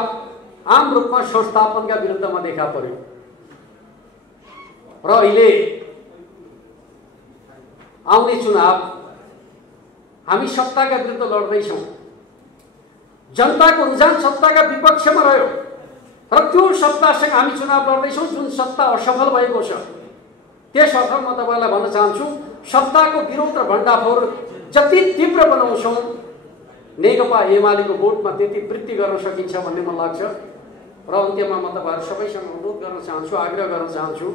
आम रूपमा संस्थापनका विरुद्धमा देखा पर्यो र अहिले आउने चुनाव हामी सत्ताका विरुद्ध लड्दैछौँ। जनताको रुझान सत्ताका विपक्षमा रह्यो र त्यो सत्तासँग हामी चुनाव लड्दैछौँ जुन सत्ता असफल भएको छ। त्यस अर्थमा म तपाईँलाई भन्न चाहन्छु सत्ताको विरोध र भण्डाफोर जति तीव्र बनाउँछौँ नेकपा एमालेको भोटमा त्यति वृद्धि गर्न सकिन्छ भन्ने मलाई लाग्छ। र अन्त्यमा म तपाईँहरू सबैसँग अनुरोध गर्न चाहन्छु, आग्रह गर्न चाहन्छु,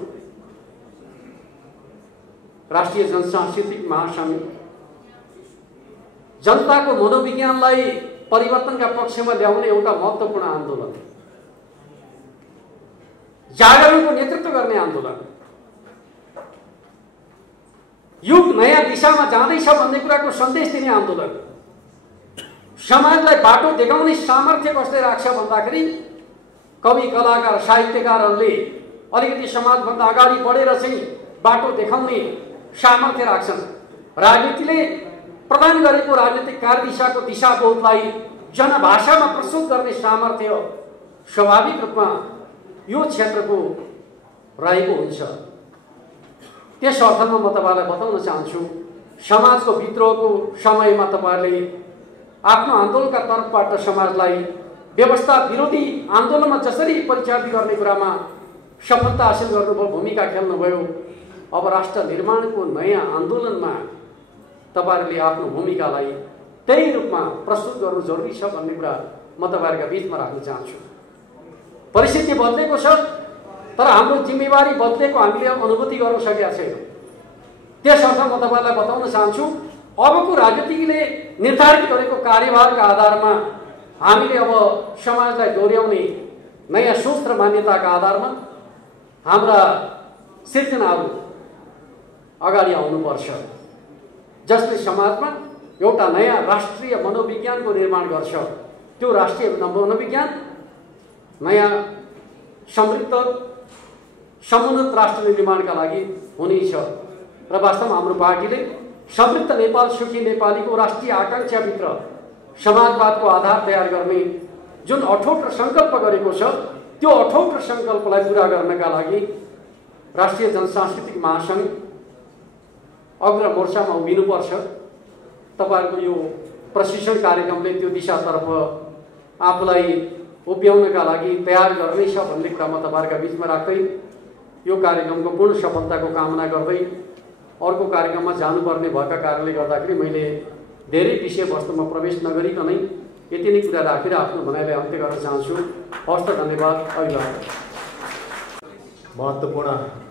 राष्ट्रिय जनसांस्कृतिक महासंघ जनताको मनोविज्ञानलाई परिवर्तनका पक्षमा ल्याउने एउटा महत्त्वपूर्ण आन्दोलन, जागरणको नेतृत्व गर्ने आन्दोलन, युग नयाँ दिशामा जाँदैछ भन्ने कुराको सन्देश दिने आन्दोलन, समाजलाई बाटो देखाउने सामर्थ्य कसले राख्छ भन्दाखेरि कवि कलाकार साहित्यकारहरूले अलिकति समाजभन्दा अगाडि बढेर चाहिँ बाटो देखाउने सामर्थ्य राख्छन्। राजनीतिले प्रदान गरेको राजनीतिक कार्यदिशाको दिशाबोधलाई जनभाषामा प्रस्तुत गर्ने सामर्थ्य स्वाभाविक रूपमा यो क्षेत्रको रहेको हुन्छ। त्यस अर्थमा म तपाईँलाई बताउन चाहन्छु समाजको विद्रोहको समयमा तपाईँहरूले आफ्नो आन्दोलनका तर्फबाट समाजलाई व्यवस्था विरोधी आन्दोलनमा जसरी परिचालित गर्ने कुरामा सफलता हासिल गर्नुभयो, भूमिका खेल्नुभयो, अब राष्ट्र निर्माणको नयाँ आन्दोलनमा तपाईँहरूले आफ्नो भूमिकालाई त्यही रूपमा प्रस्तुत गर्नु जरुरी छ भन्ने कुरा म तपाईँहरूका बिचमा राख्न चाहन्छु। परिस्थिति बदलेको छ तर हाम्रो जिम्मेवारी बदलेको हामीले अनुभूति गर्न सकेका छैनौँ। त्यस अर्थमा म तपाईँलाई बताउन चाहन्छु अबको राजनीतिले निर्धारित गरेको कार्यभारका आधारमा हामीले अब समाजलाई दोहोऱ्याउने नयाँ सोच र मान्यताका आधारमा हाम्रा सिर्जनाहरू अगाडि आउनुपर्छ, जसले समाजमा एउटा नयाँ राष्ट्रिय मनोविज्ञानको निर्माण गर्छ। त्यो राष्ट्रिय मनोविज्ञान नयाँ समृद्ध समुन्नत राष्ट्र निर्माणका लागि हुनेछ। र वास्तवमा हाम्रो पार्टीले समृद्ध नेपाल सुखी नेपालीको राष्ट्रिय आकांक्षाभित्र समाजवादको आधार तयार गर्ने जुन अठोट र सङ्कल्प गरेको छ त्यो अठोट र सङ्कल्पलाई पुरा गर्नका लागि राष्ट्रिय जनसांस्कृतिक महासंघ अग्र मोर्चामा उभिनुपर्छ। तपाईँहरूको यो प्रशिक्षण कार्यक्रमले त्यो दिशातर्फ आफूलाई उभ्याउनका लागि तयार गर्नेछ भन्ने कुरा म तपाईँहरूका बिचमा राख्दै यो कार्यक्रमको पूर्ण सफलताको कामना गर्दै अर्को कार्यक्रममा जानुपर्ने भएका कारणले गर्दाखेरि मैले धेरै विषयवस्तुमा प्रवेश नगरिकनै यति नै कुरा राखेर आफ्नो भनाइलाई अन्त्य गर्न चाहन्छु। हस्त धन्यवाद। अभिवादन। महत्त्वपूर्ण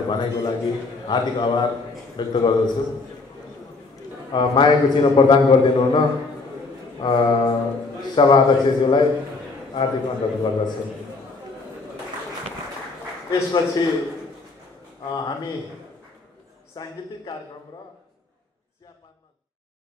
भनाइको लागि हार्दिक आभार व्यक्त गर्दछु। मायाको चिनो प्रदान गरिदिनु हुन सभाध्यक्षज्यूलाई हार्दिक अनुरोध गर्दछु। यसपछि हामी साङ्गीतिक कार्यक्रम र